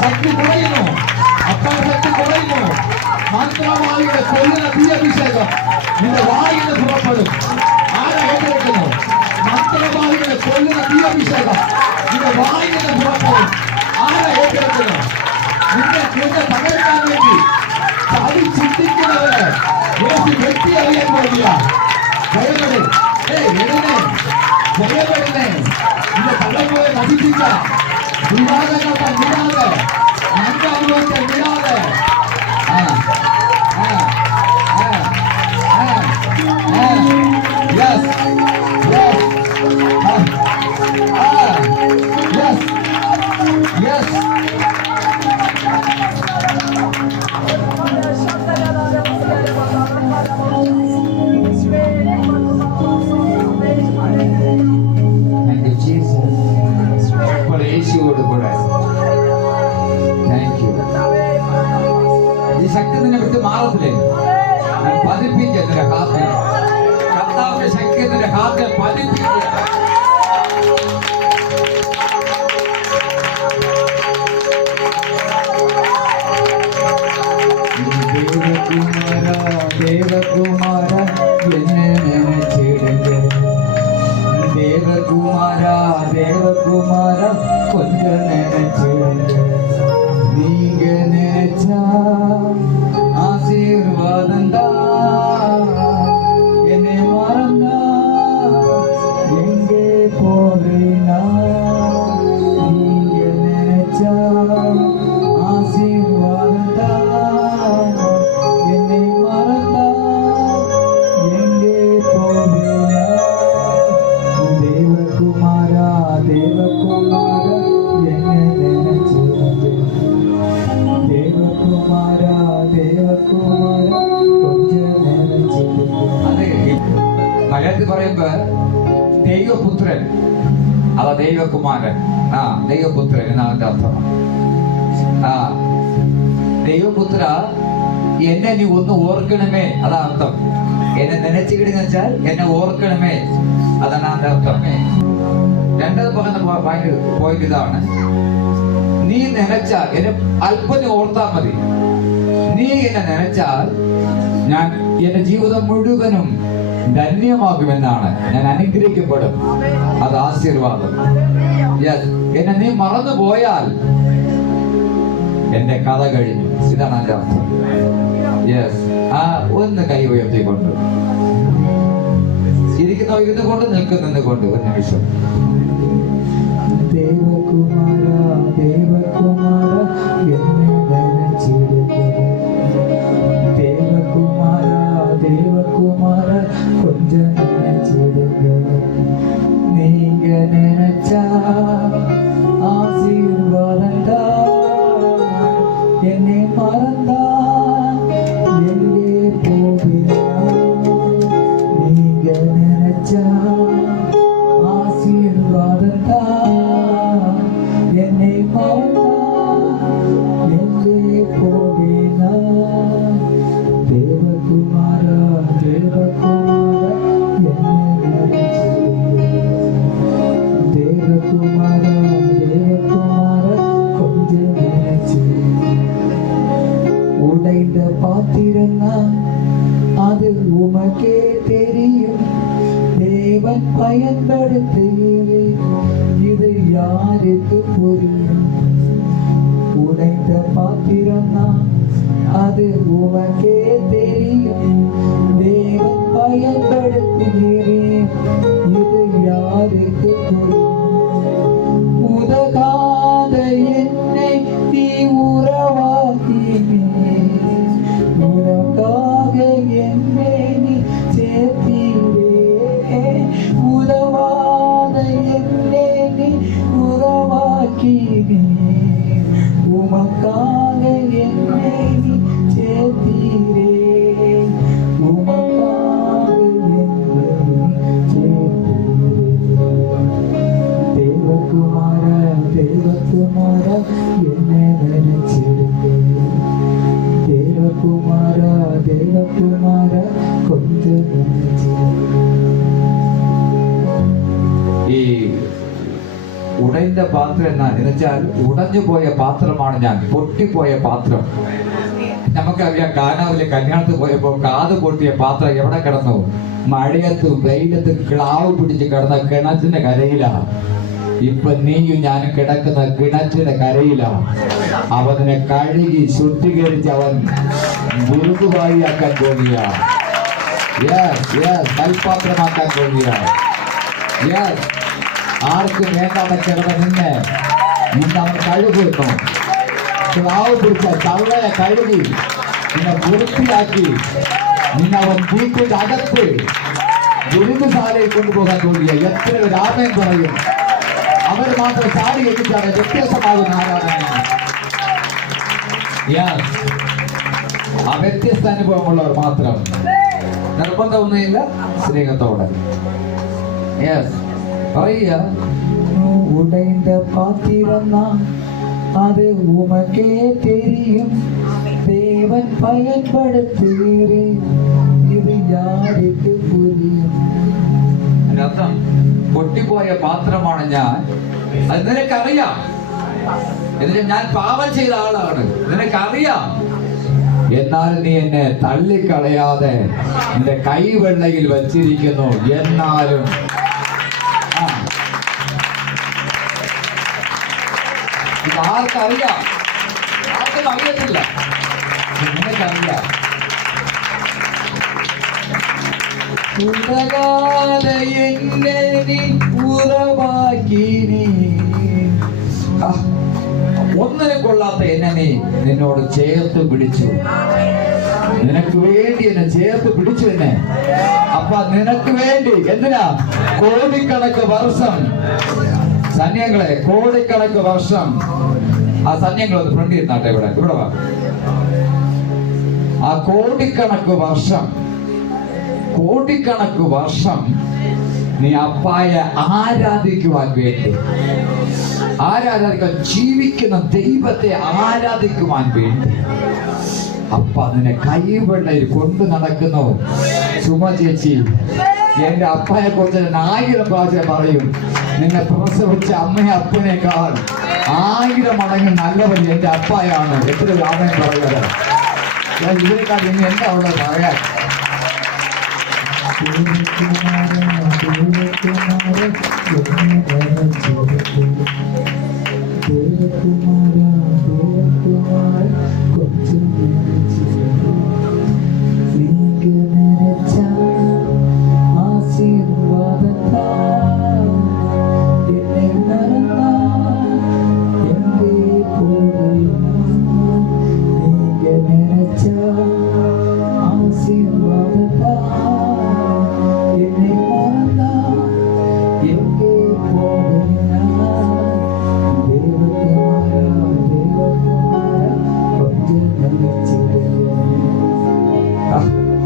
ശക്തി കുറയുന്നു, അപ്പോൾ ശക്തി കുറയുന്നു. മന്ത്രവാദികളെ കൊല്ലുന്ന തീയഭിഷേകം നിന്റെ വായിൽ നിന്ന് പുറപ്പെടും. ആരെ ഏറ്റെടുക്കുന്നു? മന്ത്രവാദികളെ കൊല്ലുന്ന തീയഭിഷേകം നിന്റെ വായിൽ നിന്ന് പുറപ്പെടും. ആരെ ഏറ്റെടുക്കുന്നു? നിന്നെ തകർക്കാൻ വേണ്ടി ചതി ചിന്തിക്കുന്നവരെ യേശു വ്യക്തി അറിയാൻ പോകില്ല. ഭയപ്പെടും, ഭയപ്പെടുന്നേ. നിന്റെ തലമുറയെ നശിപ്പിച്ച വിവാദങ്ങൾക്ക് വിടാതെ, നല്ല അനുഭവത്തെ വിടാതെ, യേശുവോട് കൂടെ. Thank you. ഈ ശക്തി അത് പതിപ്പിക്കുക. ദേവകുമാര എന്നെ നനച്ചിടുക. ദേവകുമാര ദേവകുമാര கொஞ்சம் நினைச்சிடுங்க. நீங்க நினைச்சா ஆசீர்வாதம் தான். என்னை மறந்தா எங்கே போறீனா? நீங்க நினைச்சா ஆசீர்வாதம் தான். என்னை மறந்தா எங்கே போறீனா? தேவகுமாரா தேவகுமாரா என்னை நினைச்சிடுங்க. தேவகுமாரா தேவகுமாரா கொஞ்சம் நினைச்சிடுங்க. മലയാളത്തിൽ പറയുമ്പോ ദൈവപുത്രൻ, അതാ ദൈവകുമാരൻ, ദൈവപുത്രൻ എന്നാണ് അതിന്റെ അർത്ഥം. ദൈവപുത്ര എന്നെ നീ ഒന്ന് ഓർക്കണമേ, അതാ അർത്ഥം. എന്നെ നനച്ചിടുന്ന വെച്ചാൽ എന്നെ ഓർക്കണമേ, അതാണ് അതിന്റെ അർത്ഥം. രണ്ടാമത് പറയുന്ന പോയിന്റ് ഇതാണ്, നീ നനച്ചാൽ എന്നെ അല്പം നീ ഓർത്താൽ മതി. നീ എന്നെ നനച്ചാൽ ഞാൻ എന്റെ ജീവിതം മുഴുവനും ധന്യമാകുമെന്നാണ്, ഞാൻ അനുഗ്രഹിക്കപ്പെടും. അത് ആശീർവാദം. എന്നെ നീ മറന്നു പോയാൽ എന്റെ കഥ കഴിഞ്ഞു. ഇതാണ് അതിന്റെ അർത്ഥം. ഒന്ന് കൈ ഉയർത്തിക്കൊണ്ട് ഇരുന്ന് കൊണ്ട് നിൽക്കുന്നുകൊണ്ട് ഒരു നിമിഷം. ദേവകുമാര ദേവകുമാര എന്നെ നനച്ചിടുക. ദേവകുമാര ദേവകുമാര கொஞ்சம் நினைச்சிடுங்க. நீங்க நினைச்சா ஆசீர்வாதந்தா. என்னை மறந்தா எங்கே போவீங்க? நீங்க நினைச்சா ஆசீர்வாதந்தா. என்னை மறந்தா எங்கே போவீங்க? தேவகுமார தேவகுமார என்னை நினைச்சிடுங்க. தேவகுமார தேவகுமார கொஞ்சம் நினைச்சிடுங்க. உடைந்த பாத்திரம்னா அது உமக்கே தெரியும். தேவன் பயன்படுத்துகிறே, இது யாருக்கு புரியும்? உடைந்த பாத்திரம்னா அது உமக்கே தெரியும். தேவன் பயன்படுத்துகிறேன், இது யாருக்கு புரியும்? உதகாத என்னை நீ உறவாக்கினே, உனக்காக என்னை நீ சேர்த்தீரே. உதவாத என்னை நீ உறவாக்கினே, உமக்காக என்னை நீ சேர்த்தீரே. உமக்காக என்னை நீ சேர்த்தீரே. தேவகுமார தேவகுமார என்னை நினைச்சிடுங்க. தேவகுமார தேவகுமார கொஞ்சம் நினைச்சிடுங்க. ഈ ഉടൈந்த പാത്രം എന്ന് വെച്ചാൽ ഉടഞ്ഞു പോയ പാത്രമാണ് ഞാൻ, പൊട്ടിപ്പോയ പാത്രം. നമുക്കറിയാം, കാനാവിലെ കല്യാണത്തിൽ പോയപ്പോ കാത് പൊട്ടിയ പാത്രം എവിടെ കിടന്നു? മഴയത്തും വെയിലത്തും ക്ലാവ് പിടിച്ച് കിടന്ന കിണറ്റിന്റെ കരയിലാ. ഇപ്പൊ നീയും ഞാനും കിടക്കുന്ന കിണറ്റിന്റെ കരയിലാ. അവനെ കഴുകി ശുദ്ധീകരിച്ച് അവൻ ഗുരുവായിയാക്കാൻ പോവുക. കൽപാത്രമാക്കാൻ പോവുക. ആർക്കും വേണ്ടാതെ കിടന്ന് നിന്നെ അവൻ കഴുകുന്നു. ക്ലാവ് പിടിച്ച തവളയെ കഴുകി നിന്നെ വൃത്തിയാക്കി നിന്നെ അവൻ വീട്ടിന്റെ അകത്ത് ഗുരുശാലയിൽ കൊണ്ടുപോകാൻ തോന്നിയ എത്ര രാമൻ പറയും. അവർ മാത്രം സാരി കഴിച്ചാണ് വ്യത്യസ്തമാകുന്ന ആരാധന. ആ വ്യത്യസ്ത അനുഭവമുള്ളവർ മാത്രം, നിർബന്ധമൊന്നുമില്ല, സ്നേഹത്തോടെ. പറയുക, ഉടൈந்த பாத்திரம் அது உமக்கே தெரியும். தேவன் பயன்படுத்துகிறேன், இது யாருக்கு புரியும்? അതിനർത്ഥം പൊട്ടിപ്പോയ പാത്രമാണ് ഞാൻ, അത് നിനക്കറിയാം. എന്നിട്ട് ഞാൻ പാപം ചെയ്ത ആളാണ്, നിനക്കറിയാം. എന്നാൽ നീ എന്നെ തള്ളിക്കളയാതെ നിന്റെ കൈവെള്ളയിൽ വച്ചിരിക്കുന്നു. എന്നാലും ഇത് ആർക്കറിയാം? ആർക്കും അറിയത്തില്ല, നിനക്കറിയാം. ഉലകാതെ എന്നെ നീ ഉറവാക്കി, നീ ഒന്നിനും കൊള്ളാത്ത എന്നെ നിന്നോട് ചേർത്ത് പിടിച്ചു. നിനക്ക് വേണ്ടി എന്നെ ചേർത്ത് പിടിച്ചു. എന്നെ അപ്പ നിനക്ക് വേണ്ടി എന്തിനാ? കോടിക്കണക്ക് വർഷം സൈന്യങ്ങളെ, കോടിക്കണക്ക് വർഷം. ആ സൈന്യങ്ങൾ ഒന്ന് ഫ്രണ്ട് ഇരുന്നാട്ടെ, ഇവിടെ വാ. ആ കോടിക്കണക്ക് വർഷം നീ അപ്പായെ ആരാധിക്കുവാൻ വേണ്ടി, ജീവിക്കുന്ന ദൈവത്തെ ആരാധിക്കുവാൻ വേണ്ടി അപ്പ നിന്നെ കൈവെള്ളയിൽ കൊണ്ടു നടക്കുന്നു. സുമ ചേച്ചി, എന്റെ അപ്പയെ കുറിച്ച് 1000 പ്രാവശ്യം പറയും. നിന്നെ പ്രസവിച്ച അമ്മയെ അപ്പനേക്കാൾ 1000 മടങ്ങ് നല്ലവൻ എന്റെ അപ്പായാണ്. എത്ര രാമൻ പറയുന്നത്. ഇതിനേക്കാൾ ഇനി എന്താ അവിടെ പറയാൻ?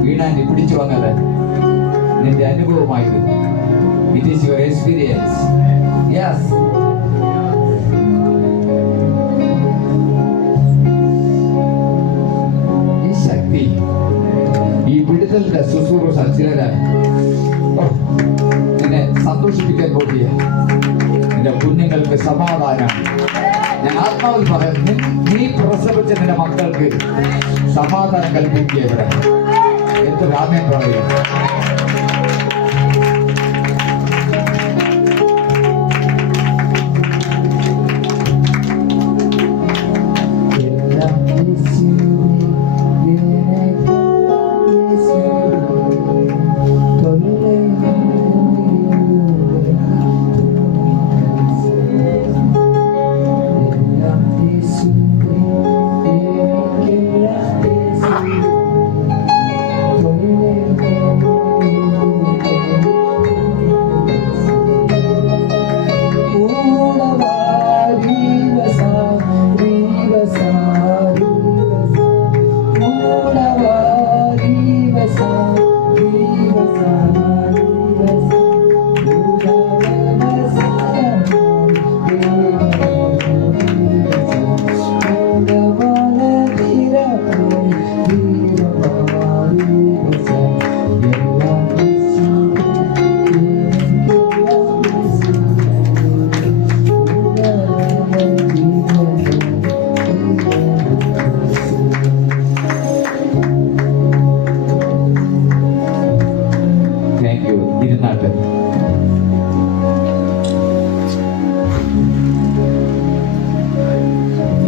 വീണാൻ പിടിച്ചു വന്നത് നിന്റെ അനുഭവമായത്. It is your experience. Yes. ഈ ശക്തി, ഈ വിടുതലിന്റെ ശുശ്രൂഷ ചിലരായി നിന്നെ സന്തോഷിപ്പിക്കാൻ പോകിയ നിന്റെ കുഞ്ഞുങ്ങൾക്ക് സമാധാനം. ഞാൻ ആത്മാവിൽ പറയുന്നു, നീ പ്രസവിച്ച നിന്റെ മക്കൾക്ക് സമാധാനം കൽപ്പിക്കുകയുടെ എന്ത് രാമൻ പറയുക.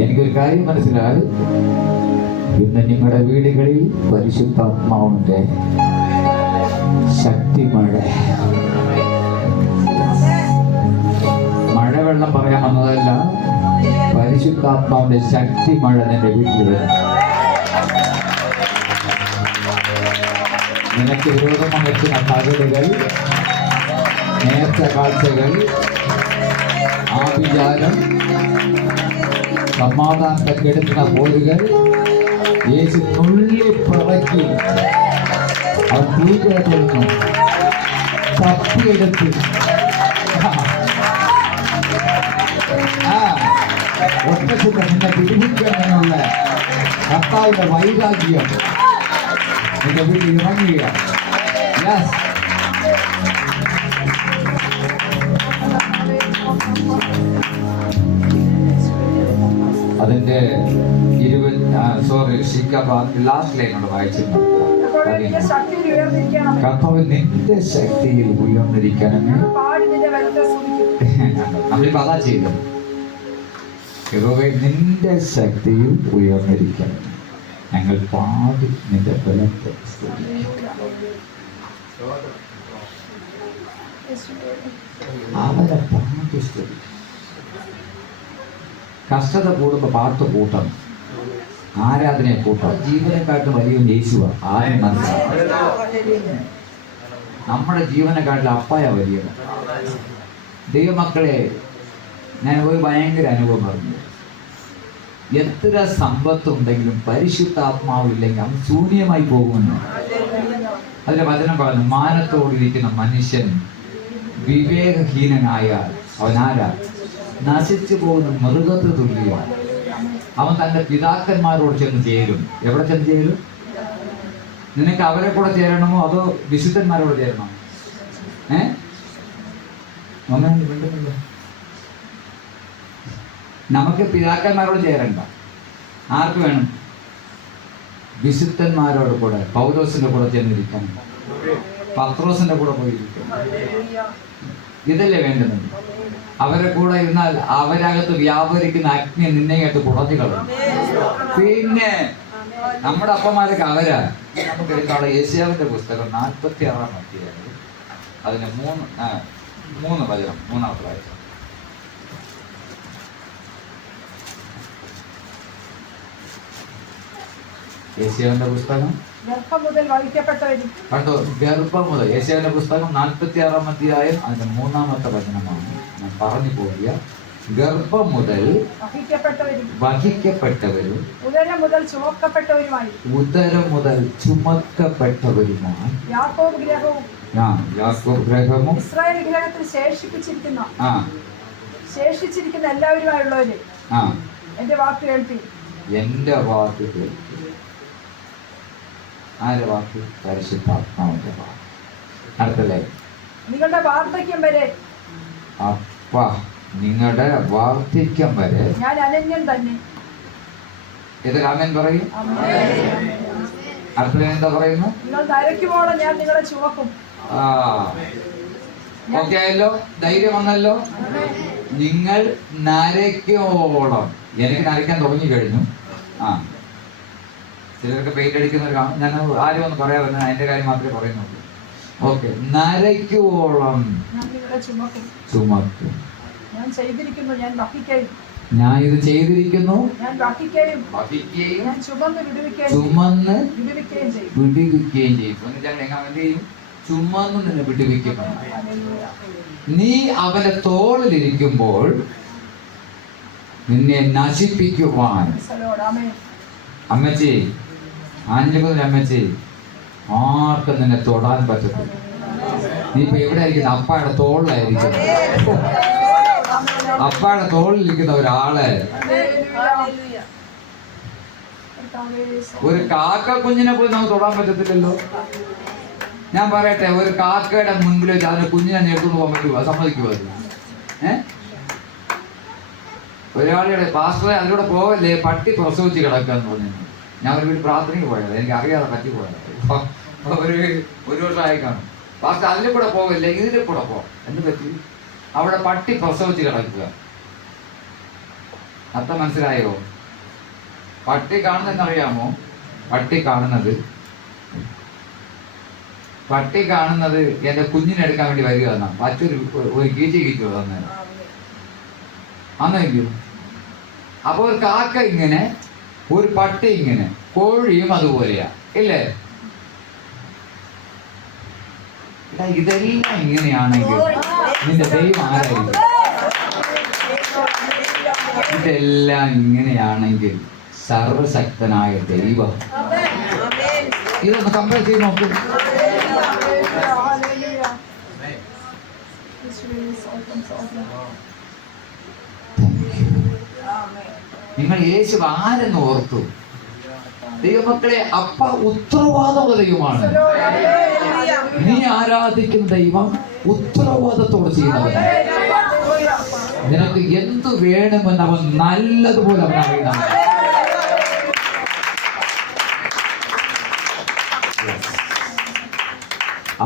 എനിക്കൊരു കാര്യം മനസ്സിലായി. ഇന്ന് നിങ്ങളുടെ വീടുകളിൽ പരിശുദ്ധാത്മാവിന്റെ ശക്തി മഴവെള്ളം പറയാൻ വന്നതല്ല, പരിശുദ്ധാത്മാവിന്റെ ശക്തി മഴ നിന്റെ വീട്ടിൽ വരും. നിനക്ക് വിരോധം വെക്കുന്ന തകടുകൾ, നേർച്ച കാഴ്ചകൾ, ആഭിചാരം, സമാധാനത്തെ കെടുത്തുന്ന പോലുകൾ യേശു നുള്ളിപ്പിറക്കി അവൻ തീർന്നു തപ്പിയെടുത്ത് ഒറ്റത്തിൽ നിന്നെ പിടിപ്പിക്കണമെന്നുള്ള കർത്താവിന്റെ വൈരാഗ്യം നിന്റെ വീട്ടിൽ ഇറങ്ങുക. യെസ്. ലാസ്റ്റ് ലൈനോട് വായിച്ചിട്ടുണ്ട്. യഹോവേ, നിന്റെ ശക്തിയിൽ ഉയർന്നിരിക്കണമേ. കർത്താവ് നിന്റെ ശക്തിയിൽ ഉയർന്നിരിക്കണമേ. പാടി നിന്റെ ബലത്തെ സ്തുതിക്കും. നമ്മളിപ്പോ അതാ ചെയ്തത്. യഹോവേ, നിന്റെ ശക്തിയിൽ ഉയർന്നിരിക്കണം, ഞങ്ങൾ പാടി നിന്റെ ബലത്തെ സ്തുതിക്കും. അവരെ പാട്ട് സ്തുതിക്കും. കഷ്ടത കൂടുമ്പോ പാട്ട് കൂട്ടണം, ആരാധനയെ കൂട്ടണം. ജീവനെക്കാട്ടും വലിയ യേശുവാ. ആരും മനസ്സിലാവും. നമ്മുടെ ജീവനെക്കാട്ടിൽ അപ്പായ വലിയത്. ദൈവമക്കളെ, ഞാൻ ഒരു ഭയങ്കര അനുഭവം പറഞ്ഞു. എത്ര സമ്പത്തുണ്ടെങ്കിലും പരിശുദ്ധാത്മാവില്ലെങ്കിൽ അവൻ ശൂന്യമായി പോകുമെന്ന് അതിന്റെ വചനം പറഞ്ഞു. മാനത്തോടിരിക്കുന്ന മനുഷ്യൻ വിവേകഹീനനായാൽ അവൻ ആരാ? നശിച്ചു പോകുന്ന മൃഗത്തെ തുല്യമാണ്. അവൻ തന്റെ പിതാക്കന്മാരോട് ചെന്ന് ചേരും. എവിടെ ചെന്ന് ചേരും? നിനക്ക് അവരെ കൂടെ ചേരണമോ അതോ വിശുദ്ധന്മാരോട് ചേരണമോ? മിണ്ടുന്നില്ല. നമുക്ക് പിതാക്കന്മാരോട് ചേരണ്ട. ആർക്ക് വേണം? വിശുദ്ധന്മാരോട് കൂടെ. പൗലോസിന്റെ കൂടെ ചെന്നിരിക്കണം, പത്രോസിന്റെ കൂടെ പോയിരിക്കണം. ഇതല്ലേ വേണ്ടുന്നത്? അവരെ കൂടെ ഇരുന്നാൽ അവരകത്ത് വ്യാപരിക്കുന്ന അഗ്നി നിന്നെയായിട്ട് കുറഞ്ഞു കളയും. പിന്നെ നമ്മുടെ അപ്പന്മാരൊക്കെ അവരാ. നമുക്ക് എടുക്കാനുള്ള യേശയ്യാവിന്റെ പുസ്തകം 46-ാം അധ്യായം, അതിന് 3 വചനം, 3-ാമത്തെ വായിച്ചു. യേശയ്യാവിന്റെ പുസ്തകം ഗർഭം മുതൽ വഹിക്കപ്പെട്ടവരും. കണ്ടോ? ഗർഭം മുതൽ. യേശയ്യാവിന്റെ പുസ്തകം 46-ാം അധ്യായം അതിന്റെ 3-ാമത്തെ വചനമാണ് ഞാൻ പറഞ്ഞു പോയ. ഗർഭം മുതൽ വഹിക്കപ്പെട്ടവരും ഉദരം മുതൽ ചുമക്കപ്പെട്ടവരുമായി. ഉദരം മുതൽ ചുമക്കപ്പെട്ടവരുമായി. യാക്കോബ് ഗ്രഹവും ഇസ്രായേൽ ഗ്രഹത്തിൽ ശേഷിച്ചിരിക്കുന്ന എല്ലാവരുമായുള്ളവര് എന്റെ വാക്ക് കേൾപ്പി. എന്റെ വാക്ക് കേൾപ്പി. ആരുടെ വാക്ക്? പരിശുദ്ധാത്മാവിന്റെ വാക്ക്. അടുത്തല്ലേ? നിങ്ങളുടെ വാർദ്ധക്യം വരെ. നിങ്ങളുടെ വാർദ്ധക്യം വരെ ഞാൻ അനന്യൻ തന്നെ. ഇത് രാമൻ പറയും. അടുത്ത എന്താ പറയുന്നു? നിങ്ങൾ നരയ്ക്കുമോളം ഞാൻ നിങ്ങളെ ചുമക്കും. ഓക്കെ ആയല്ലോ? ധൈര്യം വന്നല്ലോ. നിങ്ങൾ നരയ്ക്കോളം. എനിക്ക് നരയ്ക്കാൻ തുടങ്ങി കഴിഞ്ഞു. ചിലർക്ക് പെയിന്റ് അടിക്കുന്നവർ കാണും. ഞാൻ ആരും ഒന്നും പറയാൻ പറ്റുന്ന അതിന്റെ കാര്യം മാത്രമേ പറയുന്നുള്ളൂ. ഓക്കെ, നരയ്ക്കോളം ചുമക്കും. ഞാൻ ചെയ്തിരിക്കുന്നു, ഞാൻ വഹിക്കുകയും. ഞാൻ ഇത് ചെയ്തിരിക്കുന്നു, ഞാൻ വഹിക്കുകയും ഞാൻ ചുമന്ന് വിടുവിക്കുകയും ചെയ്യും. ചുമന്ന് നിന്നെ വിടുവിക്കും. നീ അവന്റെ തോളിലിരിക്കുമ്പോൾ നിന്നെ നശിപ്പിക്കുവാൻ. അമ്മച്ചി, 5 മുതൽ അമ്മച്ചി ആർക്കും നിന്നെ തൊടാൻ പറ്റത്തില്ല. നീ ഇപ്പൊ എവിടെ ആയിരിക്കുന്നു? അപ്പായുടെ തോളിലായിരിക്കുന്നു. അപ്പായുടെ തോളിലിരിക്കുന്ന ഒരാളെ, ഒരു കാക്ക കുഞ്ഞിനെ പോലും നമുക്ക് തൊടാൻ പറ്റത്തില്ലല്ലോ. ഞാൻ പറയട്ടെ, ഒരു കാക്കയുടെ മുൻപിൽ വെച്ച് അതിന്റെ കുഞ്ഞിനെ നേരിട്ടുകൊണ്ട് പോകാൻ പറ്റുമോ? സമ്മതിക്കുമോ? ഒരാളുടെ പാസ്റ്ററെ അതിലൂടെ പോവല്ലേ, പട്ടി പ്രസവിച്ച് കിടക്കാന്ന് പറഞ്ഞു. ഞാൻ ഒരു വീട്ടിൽ പ്രാർത്ഥനയ്ക്ക് പോയത്, എനിക്ക് അറിയാതെ പറ്റി പോയത്. ഒരു വർഷമായി കാണും. പാസ്റ്റർ അതിൽ കൂടെ പോവല്ലേ, ഇതിൽ കൂടെ പോ. എന്ത് പറ്റി? അവിടെ പട്ടി പ്രസവിച്ച് കിടക്കുക. അർത്ഥം മനസ്സിലായോ? പട്ടി കാണുന്നതെന്നറിയാമോ? പട്ടി കാണുന്നത് എന്റെ കുഞ്ഞിനെ എടുക്കാൻ വേണ്ടി വരിക എന്നാ. ഒരു കീച്ചു തന്നെ അന്നെങ്കിലും. അപ്പൊ ഒരു കാക്ക ഇങ്ങനെ, ഒരു പട്ടി ഇങ്ങനെ, കോഴിയും അതുപോലെയാ, ഇല്ലേ? ഇതെല്ലാം ഇങ്ങനെയാണെങ്കിൽ നിന്റെ ദൈവം ആരായിരിക്കും? ഇതെല്ലാം ഇങ്ങനെയാണെങ്കിൽ സർവശക്തനായ ദൈവം. ഇതൊന്ന് കമ്പയർ ചെയ്ത് നോക്കും. നിങ്ങൾ യേശു ആരെന്ന് ഓർത്തു? ദൈവമക്കളെ, അപ്പ ഉത്തരവാദമുള്ള ദൈവമാണ്. നീ ആരാധിക്കുന്ന ദൈവം ഉത്തരവാദത്തോടെ ചെയ്യുന്നവനാണ്. നിനക്ക് എന്തു വേണമെന്ന് അവൻ നല്ലതുപോലെ അവൻ അറിയുന്നതാണ്.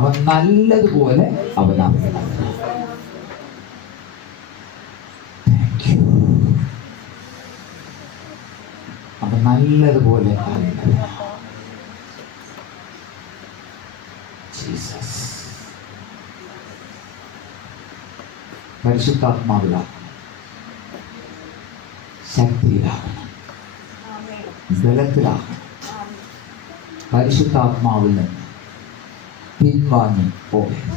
അവൻ നല്ലതുപോലെ അവൻ അറിയണം. അവൻ നല്ലതുപോലെ അറിയണം. ജീസസ് പരിശുദ്ധാത്മാവിലാകണം, ശക്തിയിലാകണം, ബലത്തിലാകണം. പരിശുദ്ധാത്മാവിൽ നിന്ന് പിൻവാങ്ങി പോകരുത്,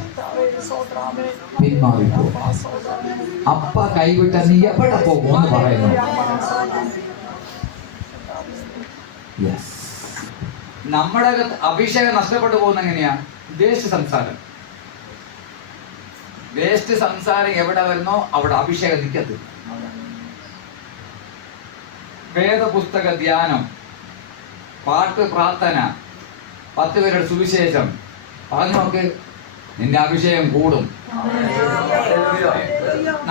പിന്മാറി പോകരുത്. അപ്പ കൈവിട്ട നീ എവിടെ പോകുമെന്ന് പറയുന്നു. യെസ്, നമ്മുടെ അഭിഷേകം നഷ്ടപ്പെട്ടു പോകുന്ന എങ്ങനെയാ? വേസ്റ്റ് സംസാരം. വേസ്റ്റ് സംസാരം എവിടെ വരുന്നോ അവിടെ അഭിഷേകം നിൽക്കത്തില്ല. വേദപുസ്തക ധ്യാനം, പാട്ട്, പ്രാർത്ഥന, 10 പേരുടെ സുവിശേഷം പറഞ്ഞു നോക്ക്, നിന്റെ അഭിഷേകം കൂടും.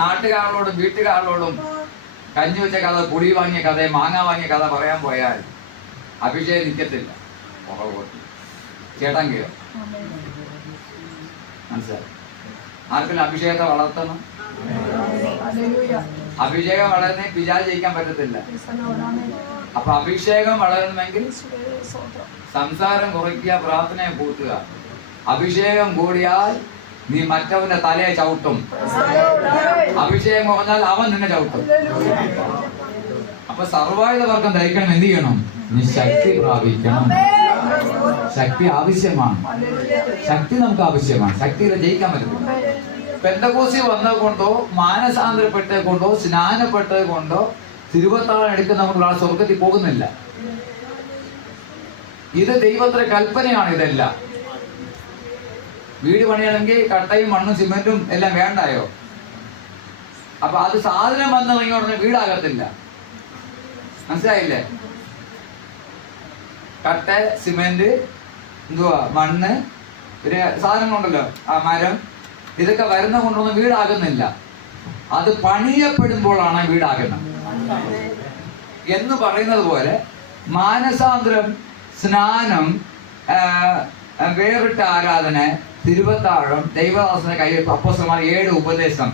നാട്ടുകാരോടും വീട്ടുകാരോടും കഞ്ഞി വെച്ച കഥ, പുളി വാങ്ങിയ കഥ, മാങ്ങ വാങ്ങിയ കഥ പറയാൻ പോയാൽ അഭിഷേകം നിൽക്കത്തില്ല. ചേട്ടൻ കയറും. മനസ്സിലായി? ആർക്കെങ്കിലും അഭിഷേകത്തെ വളർത്തണം. അഭിഷേകം വളർന്നേ പിശാച് ജയിക്കാൻ പറ്റത്തില്ല. അപ്പൊ അഭിഷേകം വളരണമെങ്കിൽ സംസാരം കുറയ്ക്കുക, പ്രാർത്ഥനയെ കൂട്ടുക. അഭിഷേകം കൂടിയാൽ നീ മറ്റവന്റെ തലയെ ചവിട്ടും. അഭിഷേകം കുറഞ്ഞാൽ അവൻ നിന്നെ ചവിട്ടും. അപ്പൊ സർവായുധ വർഗം ധരിക്കണം. എന്ത് ചെയ്യണം? നീ ശക്തി പ്രാപിക്കണം. ശക്തി ആവശ്യമാണ്. ശക്തി നമുക്ക് ആവശ്യമാണ്. ശക്തിയിലെ ജയിക്കാൻ പറ്റത്തില്ല. പെന്തക്കോസ്തി വന്നത് കൊണ്ടോ മാനസാന്തരപ്പെട്ടത് കൊണ്ടോ സ്നാനപ്പെട്ടത് കൊണ്ടോ തിരുവത്താഴം എടുക്കുന്ന നമ്മൾ സ്വർഗത്തിൽ പോകുന്നില്ല. ഇത് ദൈവത്തിന്റെ കൽപ്പനയാണ്. ഇതെല്ലാം വീട് പണിയണമെങ്കിൽ കട്ടയും മണ്ണും സിമെന്റും എല്ലാം വേണ്ടായോ? അപ്പൊ അത് സാധനം വന്നിറങ്ങിയ ഉടനെ വീടാകത്തില്ല. മനസ്സിലായില്ലേ? കട്ട, സിമെന്റ്, എന്തുവാ, മണ്ണ്, പിന്നെ സാധനങ്ങളുണ്ടല്ലോ, ആ മരം, ഇതൊക്കെ വരുന്ന കൊണ്ടൊന്നും വീടാകുന്നില്ല. അത് പണിയപ്പെടുമ്പോഴാണ് വീടാകുന്നത്. എന്ന് പറയുന്നത് പോലെ മാനസാന്തരം, സ്നാനം, വേറിട്ട ആരാധന, തിരുവത്താഴം, ദൈവദാസന്റെ കയ്യിൽ അപ്പോസ്തലന്മാർ 7 ഉപദേശം,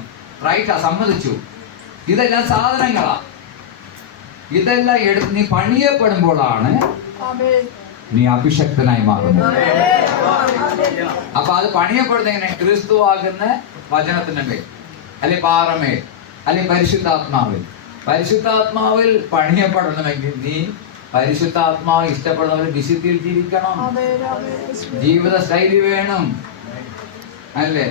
റൈറ്റാ, സമ്മതിച്ചു. ഇതെല്ലാം സാധനങ്ങളാ. ഇതെല്ലാം എടുത്ത് നീ പണിയപ്പെടുമ്പോഴാണ് നീ അഭിഷക്തനായി മാറുന്നത്. അപ്പൊ അത് പണിയപ്പെടുന്ന എങ്ങനെ? ക്രിസ്തു ആകുന്ന വചനത്തിന്റെ മേൽ, അല്ലെ പാറമേൽ, അല്ലെ പരിശുദ്ധാത്മാവിൽ. പരിശുദ്ധാത്മാവിൽ പണിയപ്പെടണമെങ്കിൽ നീ പരിശുദ്ധാത്മാവ് ഇഷ്ടപ്പെടുന്നവർ വിശുദ്ധിയിൽ ജീവിക്കണം. ജീവിത ശൈലി വേണം, അല്ലേ?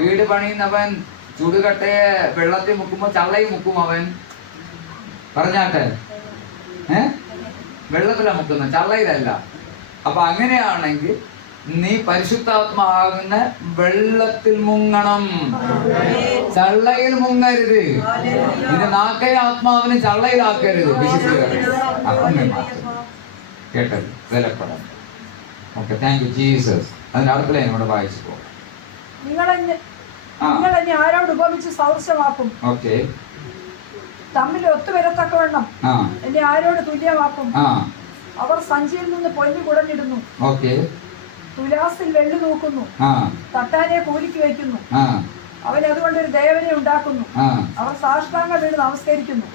വീട് പണിയുന്നവൻ ചുടുകട്ടയെ വെള്ളത്തിൽ മുക്കുമ്പോ ചള്ളയിൽ മുക്കും. അവൻ പറഞ്ഞാട്ടെ, വെള്ളത്തിലാ മുക്കുന്ന, ചള്ളയിലല്ല. അപ്പൊ അങ്ങനെയാണെങ്കിൽ നീ പരിശുദ്ധാത്മാകുന്ന വെള്ളത്തിൽ മുങ്ങണം, ചള്ളയിൽ മുങ്ങരുത്. നിന്റെ നാക്കയ ആത്മാവിനെ ചള്ളയിലാക്കരുത്. കേട്ടത് വിലപ്പെടാം. Okay, thank you Jesus. അതിന്റെ അടുക്കള എന്നോട് വായിച്ചു പോകും. നിങ്ങളെന്നെ ആരോട് ഉപമിച്ച് സദൃശമാക്കും? ഓക്കെ. തമ്മിൽ ഒത്തുവരത്തക്കവണ്ണം എന്നെ ആരോട് തുല്യമാക്കും? അവർ സഞ്ചിയിൽ നിന്ന് പൊന്നു കുടഞ്ഞിടുന്നു, തുലാസിൽ വെള്ളി നോക്കുന്നു, തട്ടാനെ കൂലിക്ക് വയ്ക്കുന്നു. അവൻ അതുകൊണ്ടൊരു ദേവനെ ഉണ്ടാക്കുന്നു. അവർ സാഷ്ടാംഗ വീട് നമസ്കരിക്കുന്നു.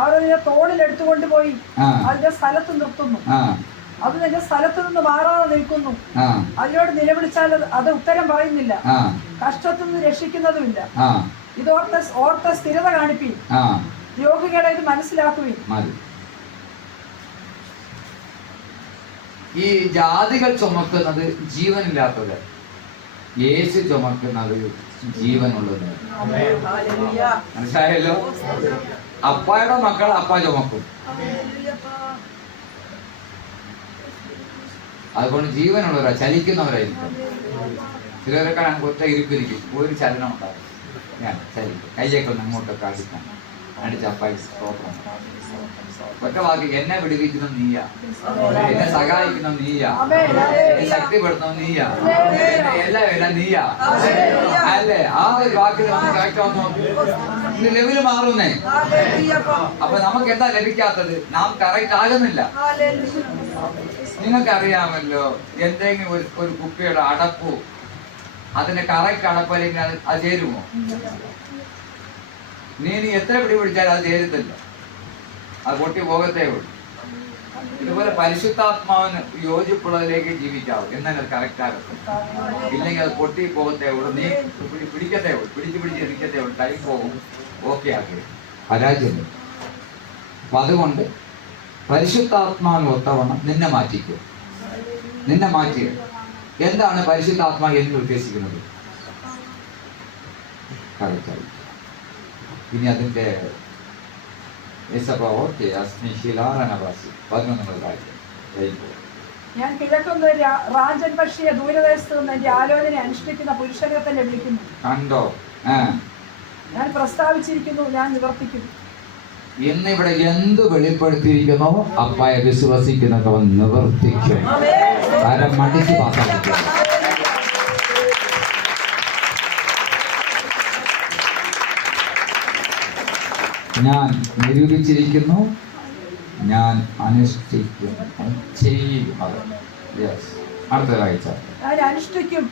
അവർ അതിനെ തോളിൽ എടുത്തുകൊണ്ടുപോയി അതിന്റെ സ്ഥലത്ത് നിർത്തുന്നു. അത് നിന്റെ സ്ഥലത്ത് നിന്ന് മാറാതെ നിൽക്കുന്നു. അതിനോട് നിലവിളിച്ചാൽ അത് ഉത്തരം പറയുന്നില്ല. കഷ്ടത്തിൽ നിന്ന് രക്ഷിക്കുന്നതുമില്ല. ഇതോർത്ത സ്ഥിരത കാണിപ്പീൻ, രോഗികളെ ഇത് മനസ്സിലാക്കുവിൻ. ഈ ജാതികൾ ചുമക്കുന്നത് ജീവനില്ലാത്തത്, യേശു ചുമക്കുന്നത് ജീവനുള്ളത്. മനസ്സിലായല്ലോ? അപ്പായുടെ മക്കൾ അപ്പ ചുമക്കും. അതുകൊണ്ട് ജീവനുള്ളവരാ, ചലിക്കുന്നവരായിരിക്കും. ചിലരൊക്കെ ഒറ്റ ഇരിപ്പിരിക്കും, ഒരു ചലനം ഉണ്ടാകും. ഞാൻ ചലിക്കും, കയ്യേക്കൊന്ന് അങ്ങോട്ടൊക്കെ അടിക്കാം, അടിച്ച് അപ്പായി സ്തോത്രം. ഒറ്റ വാക്ക്, എന്നെ വിടുവിക്കുന്ന നീയാ, എന്നെ സഹായിക്കുന്ന നീയാ, എന്നെ ശക്തിപ്പെടുത്തുന്ന നീയാ, എല്ലാം നീയാ, അല്ലേ? ആ ഒരു വാക്കിൽ ഒന്ന് കേൾക്കാമോ? ഇത് ലെവല് മാറുന്നേ. അപ്പൊ നമുക്ക് എന്താ ലഭിക്കാത്തത്? നാം കറക്റ്റ് ആകുന്നില്ല. നിങ്ങൾക്കറിയാമല്ലോ, എന്തെങ്കിലും ഒരു കുപ്പിയുടെ അടപ്പു അതിന്റെ കറക്റ്റ് അടപ്പല്ലെങ്കിൽ അത് ചേരുമോ? നീ എത്ര പിടി പിടിച്ചാലും അത് ചേരത്തില്ല, അത് പൊട്ടി പോകത്തേ ഉള്ളൂ. ഇതുപോലെ പരിശുദ്ധാത്മാവിന് യോജിപ്പുള്ളതിലേക്ക് ജീവിക്കാവും, എന്നാൽ അത് കറക്റ്റ് ആകത്തും. ഇല്ലെങ്കിൽ അത് പൊട്ടി പോകത്തേ ഉള്ളൂ, നീ പിടിക്കത്തേ ഉള്ളൂ, പിടിച്ച് ഇരിക്കത്തേ ഉള്ളൂ, ടൈം പോകും, ഓക്കെ ആക്കി പരാജയം. അപ്പൊ അതുകൊണ്ട് പരിശുദ്ധാത്മാവിന് ഒത്തവണ്ണം നിന്നെ മാറ്റിക്കും, നിന്നെ മാറ്റിയ. എന്താണ് പരിശുദ്ധാത്മാ എന്ന് ഉദ്ദേശിക്കുന്നത്? കറക്റ്റായി. ഇനി അതിന്റെ ഞാൻ കിഴക്കുന്ന റാഞ്ചൻ പക്ഷിയെ ദൂരദേശത്ത് നിന്ന് എന്റെ ആലോചന അനുഷ്ഠിക്കുന്ന പുരുഷനെ തന്നെ വിളിക്കുന്നു. കണ്ടോ? ഞാൻ പ്രസ്താവിച്ചിരിക്കുന്നു, ഞാൻ നിവർത്തിക്കുന്നു. ഇന്നിവിടെ എന്ത് വെളിപ്പെടുത്തിയിരിക്കുന്നോ അപ്പായെ വിശ്വസിക്കുന്നവൻ നിവർത്തിക്കും. ആരെ മടിച്ച് പാസാക്കിക്കും. ഞാൻ നിരൂപിച്ചിരിക്കുന്നു, ഞാൻ അനുഷ്ഠിക്കും, ചെയ്യും. അടുത്ത കാഴ്ച ഞാൻ അനുഷ്ഠിക്കും.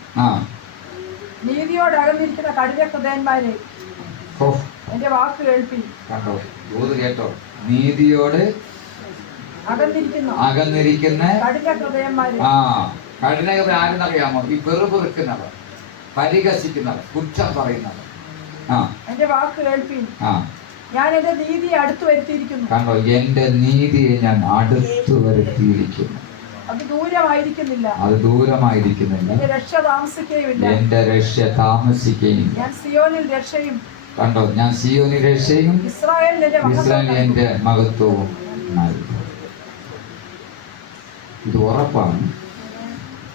നീതിയോട് അകന്നിരിക്കുന്ന കഠിന ഹൃദയന്മാരെ എന്റെ വാക്ക് കേൾപ്പി. കണ്ടോ? ദൂത് കേട്ടോ? നീതിയോട് അകന്നിരിക്കുന്ന കഠിന ഹൃദയന്മാരെ. കഠിന ഹൃദയം ആരെന്നറിയാമോ? ഈ വെറുപെറുക്കുന്നവർ, പരിഹസിക്കുന്നവർ, കുറ്റം പറയുന്നവർ. എന്റെ വാക്ക് കേൾപ്പി. ഞാൻ എന്റെ നീതിയെ അടുത്തു വരുത്തിയിരിക്കുന്നു. കണ്ടോ? എന്റെ നീതിയെ ഞാൻ അടുത്തു വരുത്തിയിരിക്കുന്നു. അത് ദൂരമായിരിക്കുന്നില്ല, അത് ദൂരമായിരിക്കുന്നില്ല. എന്റെ രക്ഷ താമസിക്കുകയില്ല, എന്റെ രക്ഷ താമസിക്കുകയില്ല. ഞാൻ സിയോനിൽ രക്ഷയും. കണ്ടോ? ഞാൻ സിയോനിൽ രക്ഷയും ഇസ്രായേലിൽ എന്റെ മഹത്വവും നൽകും. ഇത് ഉറപ്പാണ്.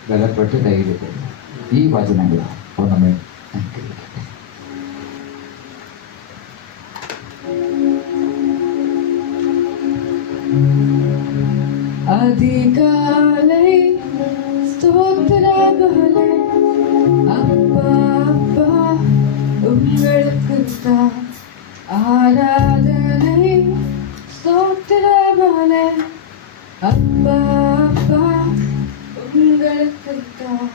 ബലപ്പെട്ട് ധൈര്യപ്പെടും. ഈ വചനങ്ങൾ ഒന്നമേ അനുഗ്രഹിക്കട്ടെ. அதிகாலை ஸ்தோத்திரபலே அப்பா அப்பா உங்களுக்குத்தான் ஆராதனை. ஸ்தோத்திரபலே அப்பா அப்பா உங்களுக்குத்தான்.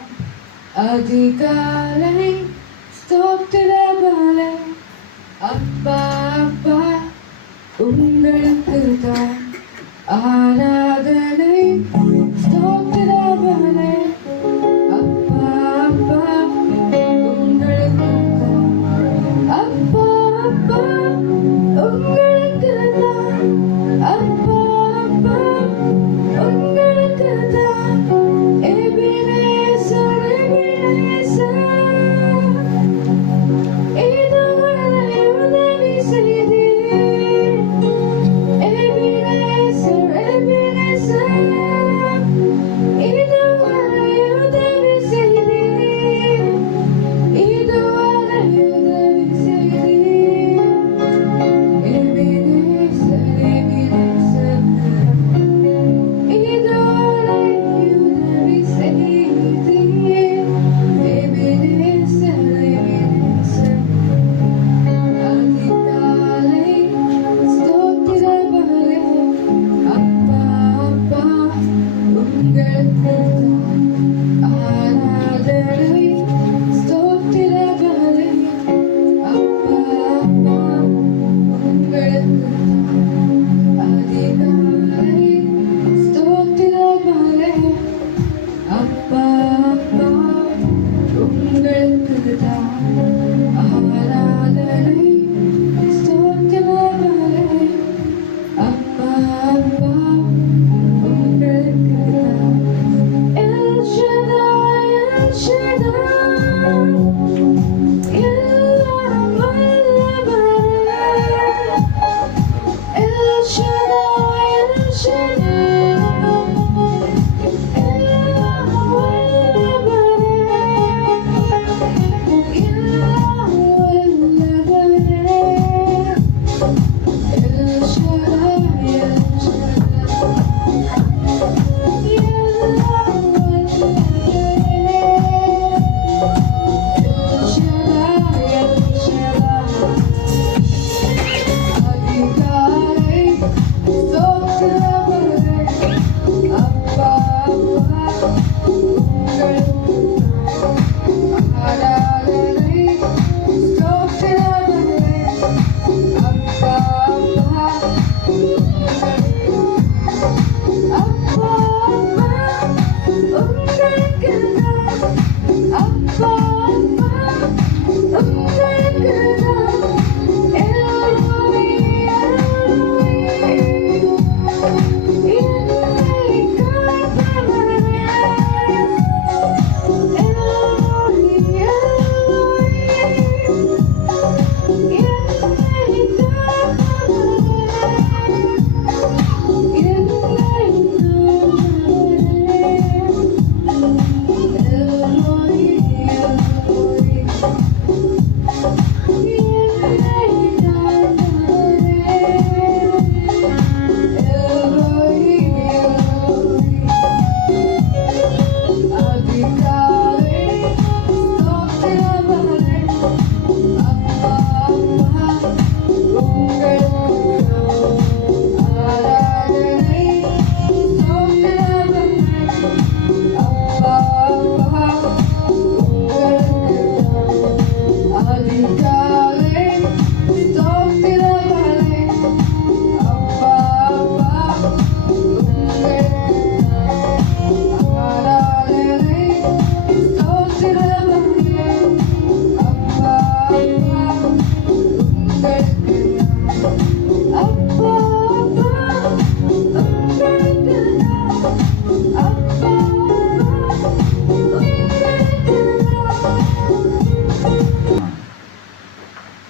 அதிகாலை ஸ்தோத்திரபலே அப்பா அப்பா உங்களுக்குத்தான் ஆராதனை. ஸ்தோத்திரபலே அப்பா அப்பா உங்களுக்குத்தான். அப்பா அப்பா உங்களுக்குத்தான். அப்பா அப்பா உங்களுக்குத்தான். எபினேசர் எபினேசர் இதுவரை உதவி செய்தீர். எபினேசர்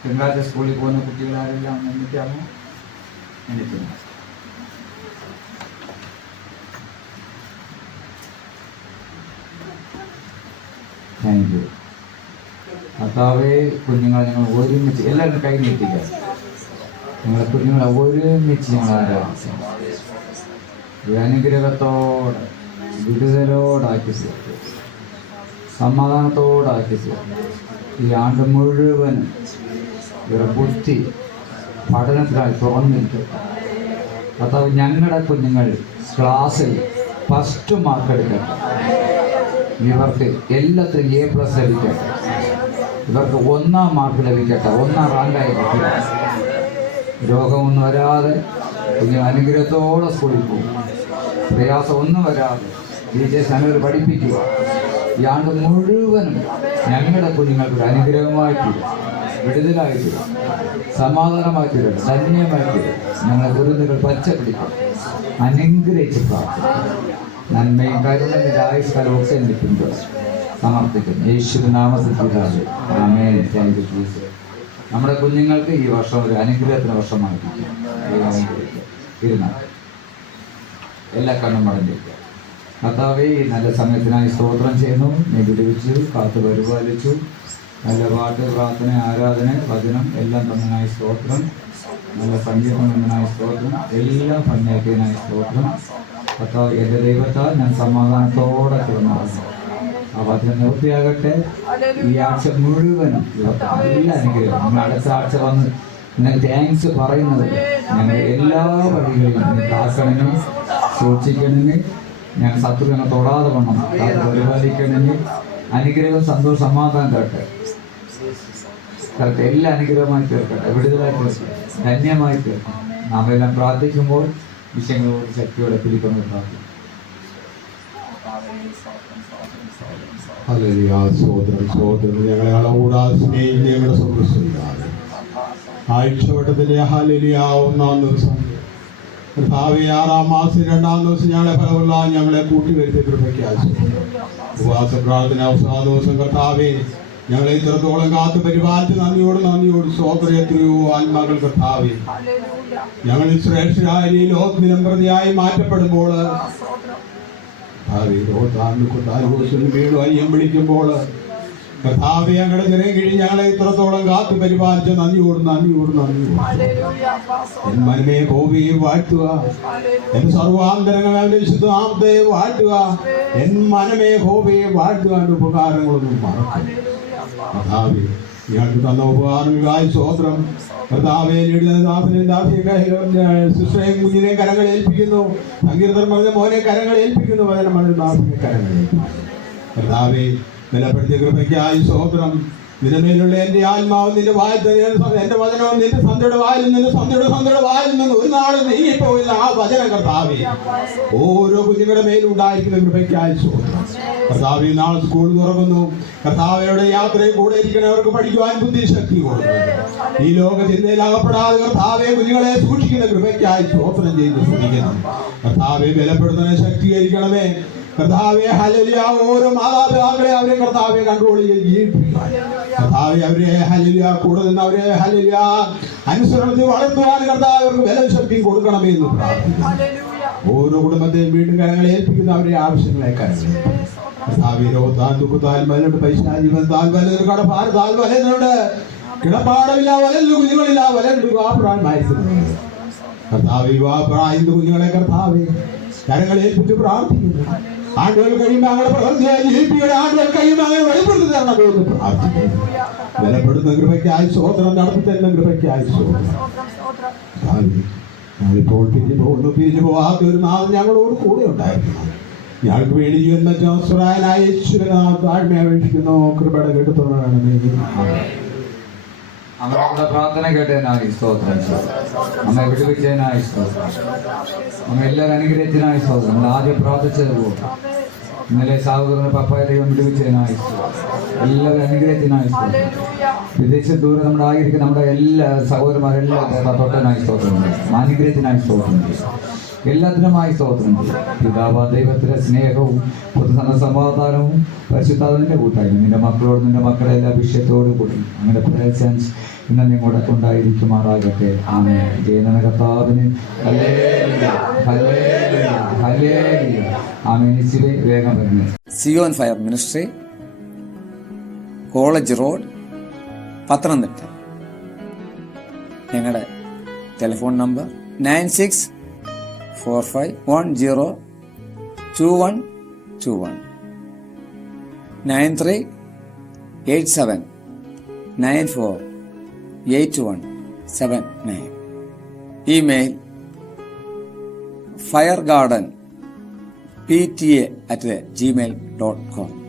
തിങ്കളാഴ്ച സ്കൂളിൽ പോകുന്ന കുട്ടികളാരെല്ലാം എണ്ണിക്കാമോ? എണ്ണിക്കുന്നു. Thank you. കർത്താവേ, കുഞ്ഞുങ്ങളെ ഞങ്ങൾ ഒരുമിച്ച് എല്ലാവരും കൈ നീട്ടിക്കുക. നിങ്ങളെ കുഞ്ഞുങ്ങളെ ഒരുമിച്ച് ഞങ്ങൾ ആരാധിക്കാം. അനുഗ്രഹത്തോടെ വിടുതലോടാക്കി തീർക്കും, സമാധാനത്തോടാക്കി തീർക്കും. ഈ ആണ്ട് മുഴുവനും ഇവരുടെ ബുദ്ധി പഠനത്തിനായി തുറന്നിരിക്കും. കർത്താവ്, ഞങ്ങളുടെ കുഞ്ഞുങ്ങൾ ക്ലാസ്സിൽ ഫസ്റ്റ് മാർക്ക് എടുക്കട്ടെ. ഇവർക്ക് എല്ലാത്തിനും A+ ലഭിക്കട്ടെ. ഇവർക്ക് 1ാം മാർക്ക് ലഭിക്കട്ടെ, 1ാം റാങ്കായി കിട്ടുക. രോഗമൊന്നും വരാതെ കുഞ്ഞ് അനുഗ്രഹത്തോടെ സ്കൂളിൽ പോകും. പ്രയാസം ഒന്നും വരാതെ ടീച്ചേഴ്സ് അങ്ങനെ പഠിപ്പിക്കുക. ഈ ആണ്ട് മുഴുവനും ഞങ്ങളുടെ കുഞ്ഞുങ്ങൾക്ക് അനുഗ്രഹമായിട്ട് വിടുതലായിട്ട് സമാധാനമായിട്ട് ധന്യമായിട്ട് ഞങ്ങളെ കുരുന്നുകൾ പച്ചപ്പിടിക്കും. അനുഗ്രഹിച്ച് പ്രാർത്ഥിക്കും. നന്മയും കരുണയും ആയുഷ്കാലം ഒക്കെ എനിക്ക് സമർപ്പിക്കുന്നു. യേശുവിന്റെ നാമത്തിൽ പിതാവേ, ആമേൻ. Thank you Jesus. നമ്മുടെ കുഞ്ഞുങ്ങൾക്ക് ഈ വർഷം ഒരു അനുഗ്രഹത്തിന് വർഷമായിരിക്കും. ഇരുന്നാൽ എല്ലാ കണ്ണും മടങ്ങിയിരിക്കുക. കർത്താവേ, ഈ നല്ല സമയത്തിനായി സ്തോത്രം ചെയ്യുന്നു. നീ വിടുവിച്ചു, കാത്തു പരിപാലിച്ചു. നല്ല പാട്ട്, പ്രാർത്ഥന, ആരാധന, വചനം എല്ലാം തന്നതിനായി സ്തോത്രം. നല്ല സംഗീതം തന്നതിനായി സ്തോത്രം. എല്ലാം ഭംഗിയാക്കിയതിനായി സ്തോത്രം. കർത്താവ്, എൻ്റെ ദൈവത്താൽ ഞാൻ സമാധാനത്തോടെ തീർന്നു. ആ വചനം നിവൃത്തിയാകട്ടെ. ഈ ആഴ്ച മുഴുവനും എല്ലാ അനുഗ്രഹം. നിങ്ങൾ അടുത്ത ആഴ്ച വന്ന് നിങ്ങൾ താങ്ക്സ് പറയുന്നത് ഞങ്ങൾ എല്ലാ വഴികളിലും നിങ്ങൾ കാക്കണമെങ്കിൽ സൂക്ഷിക്കണമെങ്കിൽ ഞാൻ ശത്രുവിനെ തൊടാതെ വണ്ണം പരിപാലിക്കണമെങ്കിൽ അനുഗ്രഹം, സന്തോഷം, സമാധാനം തരട്ടെ. എല്ലാ അനുഗ്രഹമായി തീർക്കട്ടെ, വിടുതലായി തീർക്കട്ടെ, ധന്യമായി തീർക്കട്ടെ. നാം എല്ലാം പ്രാർത്ഥിക്കുമ്പോൾ വിഷയങ്ങളോട് ശക്തിയോടെ പിടിക്കുന്നത് പ്രാർത്ഥിക്കും. സോദരൻ ഞങ്ങളെ അളകൂടാതെ സ്നേഹിക്കുന്ന ഞങ്ങളുടെ സുഹൃത്തുക്കളാണ്. ആഴ്ചവട്ടത്തിന്റെ ഒന്നാം ദിവസം, 6-ാം മാസം 2-ാം ദിവസം ഞങ്ങളെ ഫലമുള്ള ഞങ്ങളെ കൂട്ടി വരുത്തിയ കൃപയ്ക്ക് ഉപവാസ പ്രാർത്ഥന അവസാന ദിവസം കർത്താവേ, ഞങ്ങളെ ഇത്രത്തോളം കാത്തു പരിപാലിച്ച് നന്ദിയോട് സോദര എത്രയോ ആത്മാക്കൾ കർത്താവേ, ഞങ്ങൾ ശ്രേഷ്ഠരായ ലോകത്തിനും പ്രതിയായി മാറ്റപ്പെടുമ്പോൾ അയ്യം വിളിക്കുമ്പോൾ കർത്താവേ, ഞങ്ങളുടെ ചെറിയ കിഴി ഞങ്ങളെ ഇത്രത്തോളം കാത്തു പരിപാലിച്ച് നന്ദിയോട് എൻ മനമേ ഹോവയെ വാഴ്ത്തുക, എൻ സർവാന്തരങ്ങളെ വിശുദ്ധനാമത്തെ വാഴ്ത്തുക, എൻ മനമേ ഹോവയെ വാഴ്ത്തുക. ഉപകാരങ്ങളൊന്നും മറക്കും. കർത്താവേ, ഞങ്ങൾക്ക് തന്ന ഉപകാരങ്ങൾക്കായി സ്തോത്രം. കർത്താവേ, ശിഷ്യയും കുഞ്ഞിനെയും കരങ്ങൾ ഏൽപ്പിക്കുന്നു. സങ്കീർത്തനം പറഞ്ഞ മോനെ കരങ്ങൾ ഏൽപ്പിക്കുന്നു. വചനം പറഞ്ഞ ദാസിനെ കരങ്ങൾ ഏൽപ്പിക്കുന്നു. കർത്താവേ, നിലപ്പെടുത്തിയ കൃപയ്ക്കായി സ്തോത്രം. നിലമേലുള്ള എൻ്റെ ആത്മാവ് നിന്റെ വായിൽ, എൻ്റെ വചനവും നിന്റെ സന്ധ്യയുടെ വായിൽ നിന്ന് ഒരു നാളും നീങ്ങിപ്പോയില്ല. ആ വചനം കർത്താവേ, ഓരോ കുഞ്ഞുങ്ങളുടെ മേലുണ്ടായിരിക്കുന്ന കൃപയ്ക്കായി സ്തോത്രം. കർത്താവേ, നാളെ സ്കൂൾ തുറക്കുന്നു. കർത്താവയുടെ യാത്രയിൽ കൂടെ ഇരിക്കുന്നവർക്ക് പഠിക്കുവാൻ ബുദ്ധിശക്തി കൊടുക്കുന്നു. ഈ ലോക ചിന്തയിലാകപ്പെടാതെ കർത്താവെ കുഞ്ഞുങ്ങളെ സൂക്ഷിക്കുന്ന കൃപയ്ക്കായി സ്തോത്രം ചെയ്ത് സ്തുതിക്കുന്നു. കർത്താവെ, ബലപ്പെടുത്തണേ, ശക്തീകരിക്കണമേ. കർത്താവെ, ഹല്ലേലൂയ. ഓരോ മാതാപിതാക്കളെ അവരെ കർത്താവെ കൺട്രോൾ ചെയ്ത് ജീവിപ്പിക്കുക. കർത്താവെ, അവരെ ഹല്ലേലൂയ കൂടെ നിന്ന് അവരെ ഹല്ലേലൂയ അനുസരണത്തിൽ വളർത്തുവാൻ കർത്താവ് അവർക്ക് ബലശക്തിയും കൊടുക്കണമേ എന്ന് പ്രാർത്ഥിക്കുന്നു. ഓരോ കുടുംബത്തെയും വീണ്ടും കരങ്ങളെ ഏൽപ്പിക്കുന്ന അവരുടെ ആവശ്യങ്ങളെ കരങ്ങൾ കർത്താവെ, രോഗത്താൽ ദുഃഖത്താൽ വലുണ്ട്, പൈശാചികത്താൽ വലുണ്ട്, കടഭാരത്താൽ വലുണ്ട്, കിടപ്പാടമില്ല വലല്ലു, കുഞ്ഞുങ്ങളില്ല വലല്ലു, വിവാഹപ്രായമായിരിക്കുന്നുണ്ട്. കർത്താവെ, വിവാഹപ്രായം കുഞ്ഞുങ്ങളെ കർത്താവെ കരങ്ങൾ ഏൽപ്പിച്ച് പ്രാർത്ഥിക്കുന്നു. ആണ്ടുകൾ കഴിയുമ്പോൾ അങ്ങനെ പ്രവൃത്തിയായി ജീവിപ്പിയുടെ ആണ്ടുകൾ കഴിയുമ്പോൾ അങ്ങനെ വെളിപ്പെടുത്തി തരണമെന്ന് പ്രാർത്ഥിക്കുന്നു. ബലപ്പെടുന്ന കൃപയ്ക്കായി സ്തോത്രം, നടത്തി തരുന്ന കൃപയ്ക്കായി സ്തോത്രം. ഞങ്ങളിപ്പോൾ പിരിഞ്ഞു പോകാത്ത ഒരു നാൾ ഞങ്ങളോട് കൂടെ ഉണ്ടായിരുന്നു. ഞങ്ങൾക്ക് വേണ്ടി ജീവൻ മറ്റൊരായ യേശുവിനായി താഴ്മ അപേക്ഷിക്കുന്നു. കൃപയുടെ കെട്ടുത്തുണരണമേ. നമ്മുടെ പ്രാർത്ഥന കേട്ടതിനായി സ്തോത്രം. നമ്മെ വിടുവിച്ചതിനായി സ്തോത്രം. നമ്മെ എല്ലാവരും അനുഗ്രഹിച്ചതിനായി സ്തോത്രം. നമ്മൾ ആദ്യം പ്രാർത്ഥിച്ചതുപോലെ ഇന്നലെ സഹോദരനെ പപ്പായ ദൈവം വിടുവിച്ചതിനായി സ്തോത്രം. എല്ലാവരും അനുഗ്രഹത്തിനായി സ്തോത്രം. വിദേശ ദൂരെ നമ്മുടെ ആയിരിക്കും നമ്മുടെ എല്ലാ സഹോദരന്മാരെല്ലാം തൊട്ടതിനായി സ്തോത്രം. അനുഗ്രഹത്തിനായി സ്തോത്രം. എല്ലാത്തിനുമായി സ്തോത്രം. പിതാവാ ദൈവത്തിന്റെ സ്നേഹവും പൊതുസന്ന സമാധാനവും പരിശുദ്ധാത്മാവിന്റെ കൂട്ടായ്മ നിന്റെ മക്കളോട് നിന്റെ മക്കളെ എല്ലാ വിഷയത്തോടും കൂടി അങ്ങനെ പ്രേസൻസ് ഇന്നെ കൂടെ ഉണ്ടായിരിക്കുമാറാകട്ടെ. ആമേൻ. ജയനന കർത്താവിന് ഹല്ലേലൂയ, ഹല്ലേലൂയ, ഹല്ലേലൂയ. ആമേൻ. ഇച്ചിരി വേഗം വരുന്നു. Zion fire ministry, college road, Pathanamthitta. ഞങ്ങളുടെ ടെലിഫോൺ നമ്പർ 9645102121 9387948179. Email firegardenpta@gmail.com.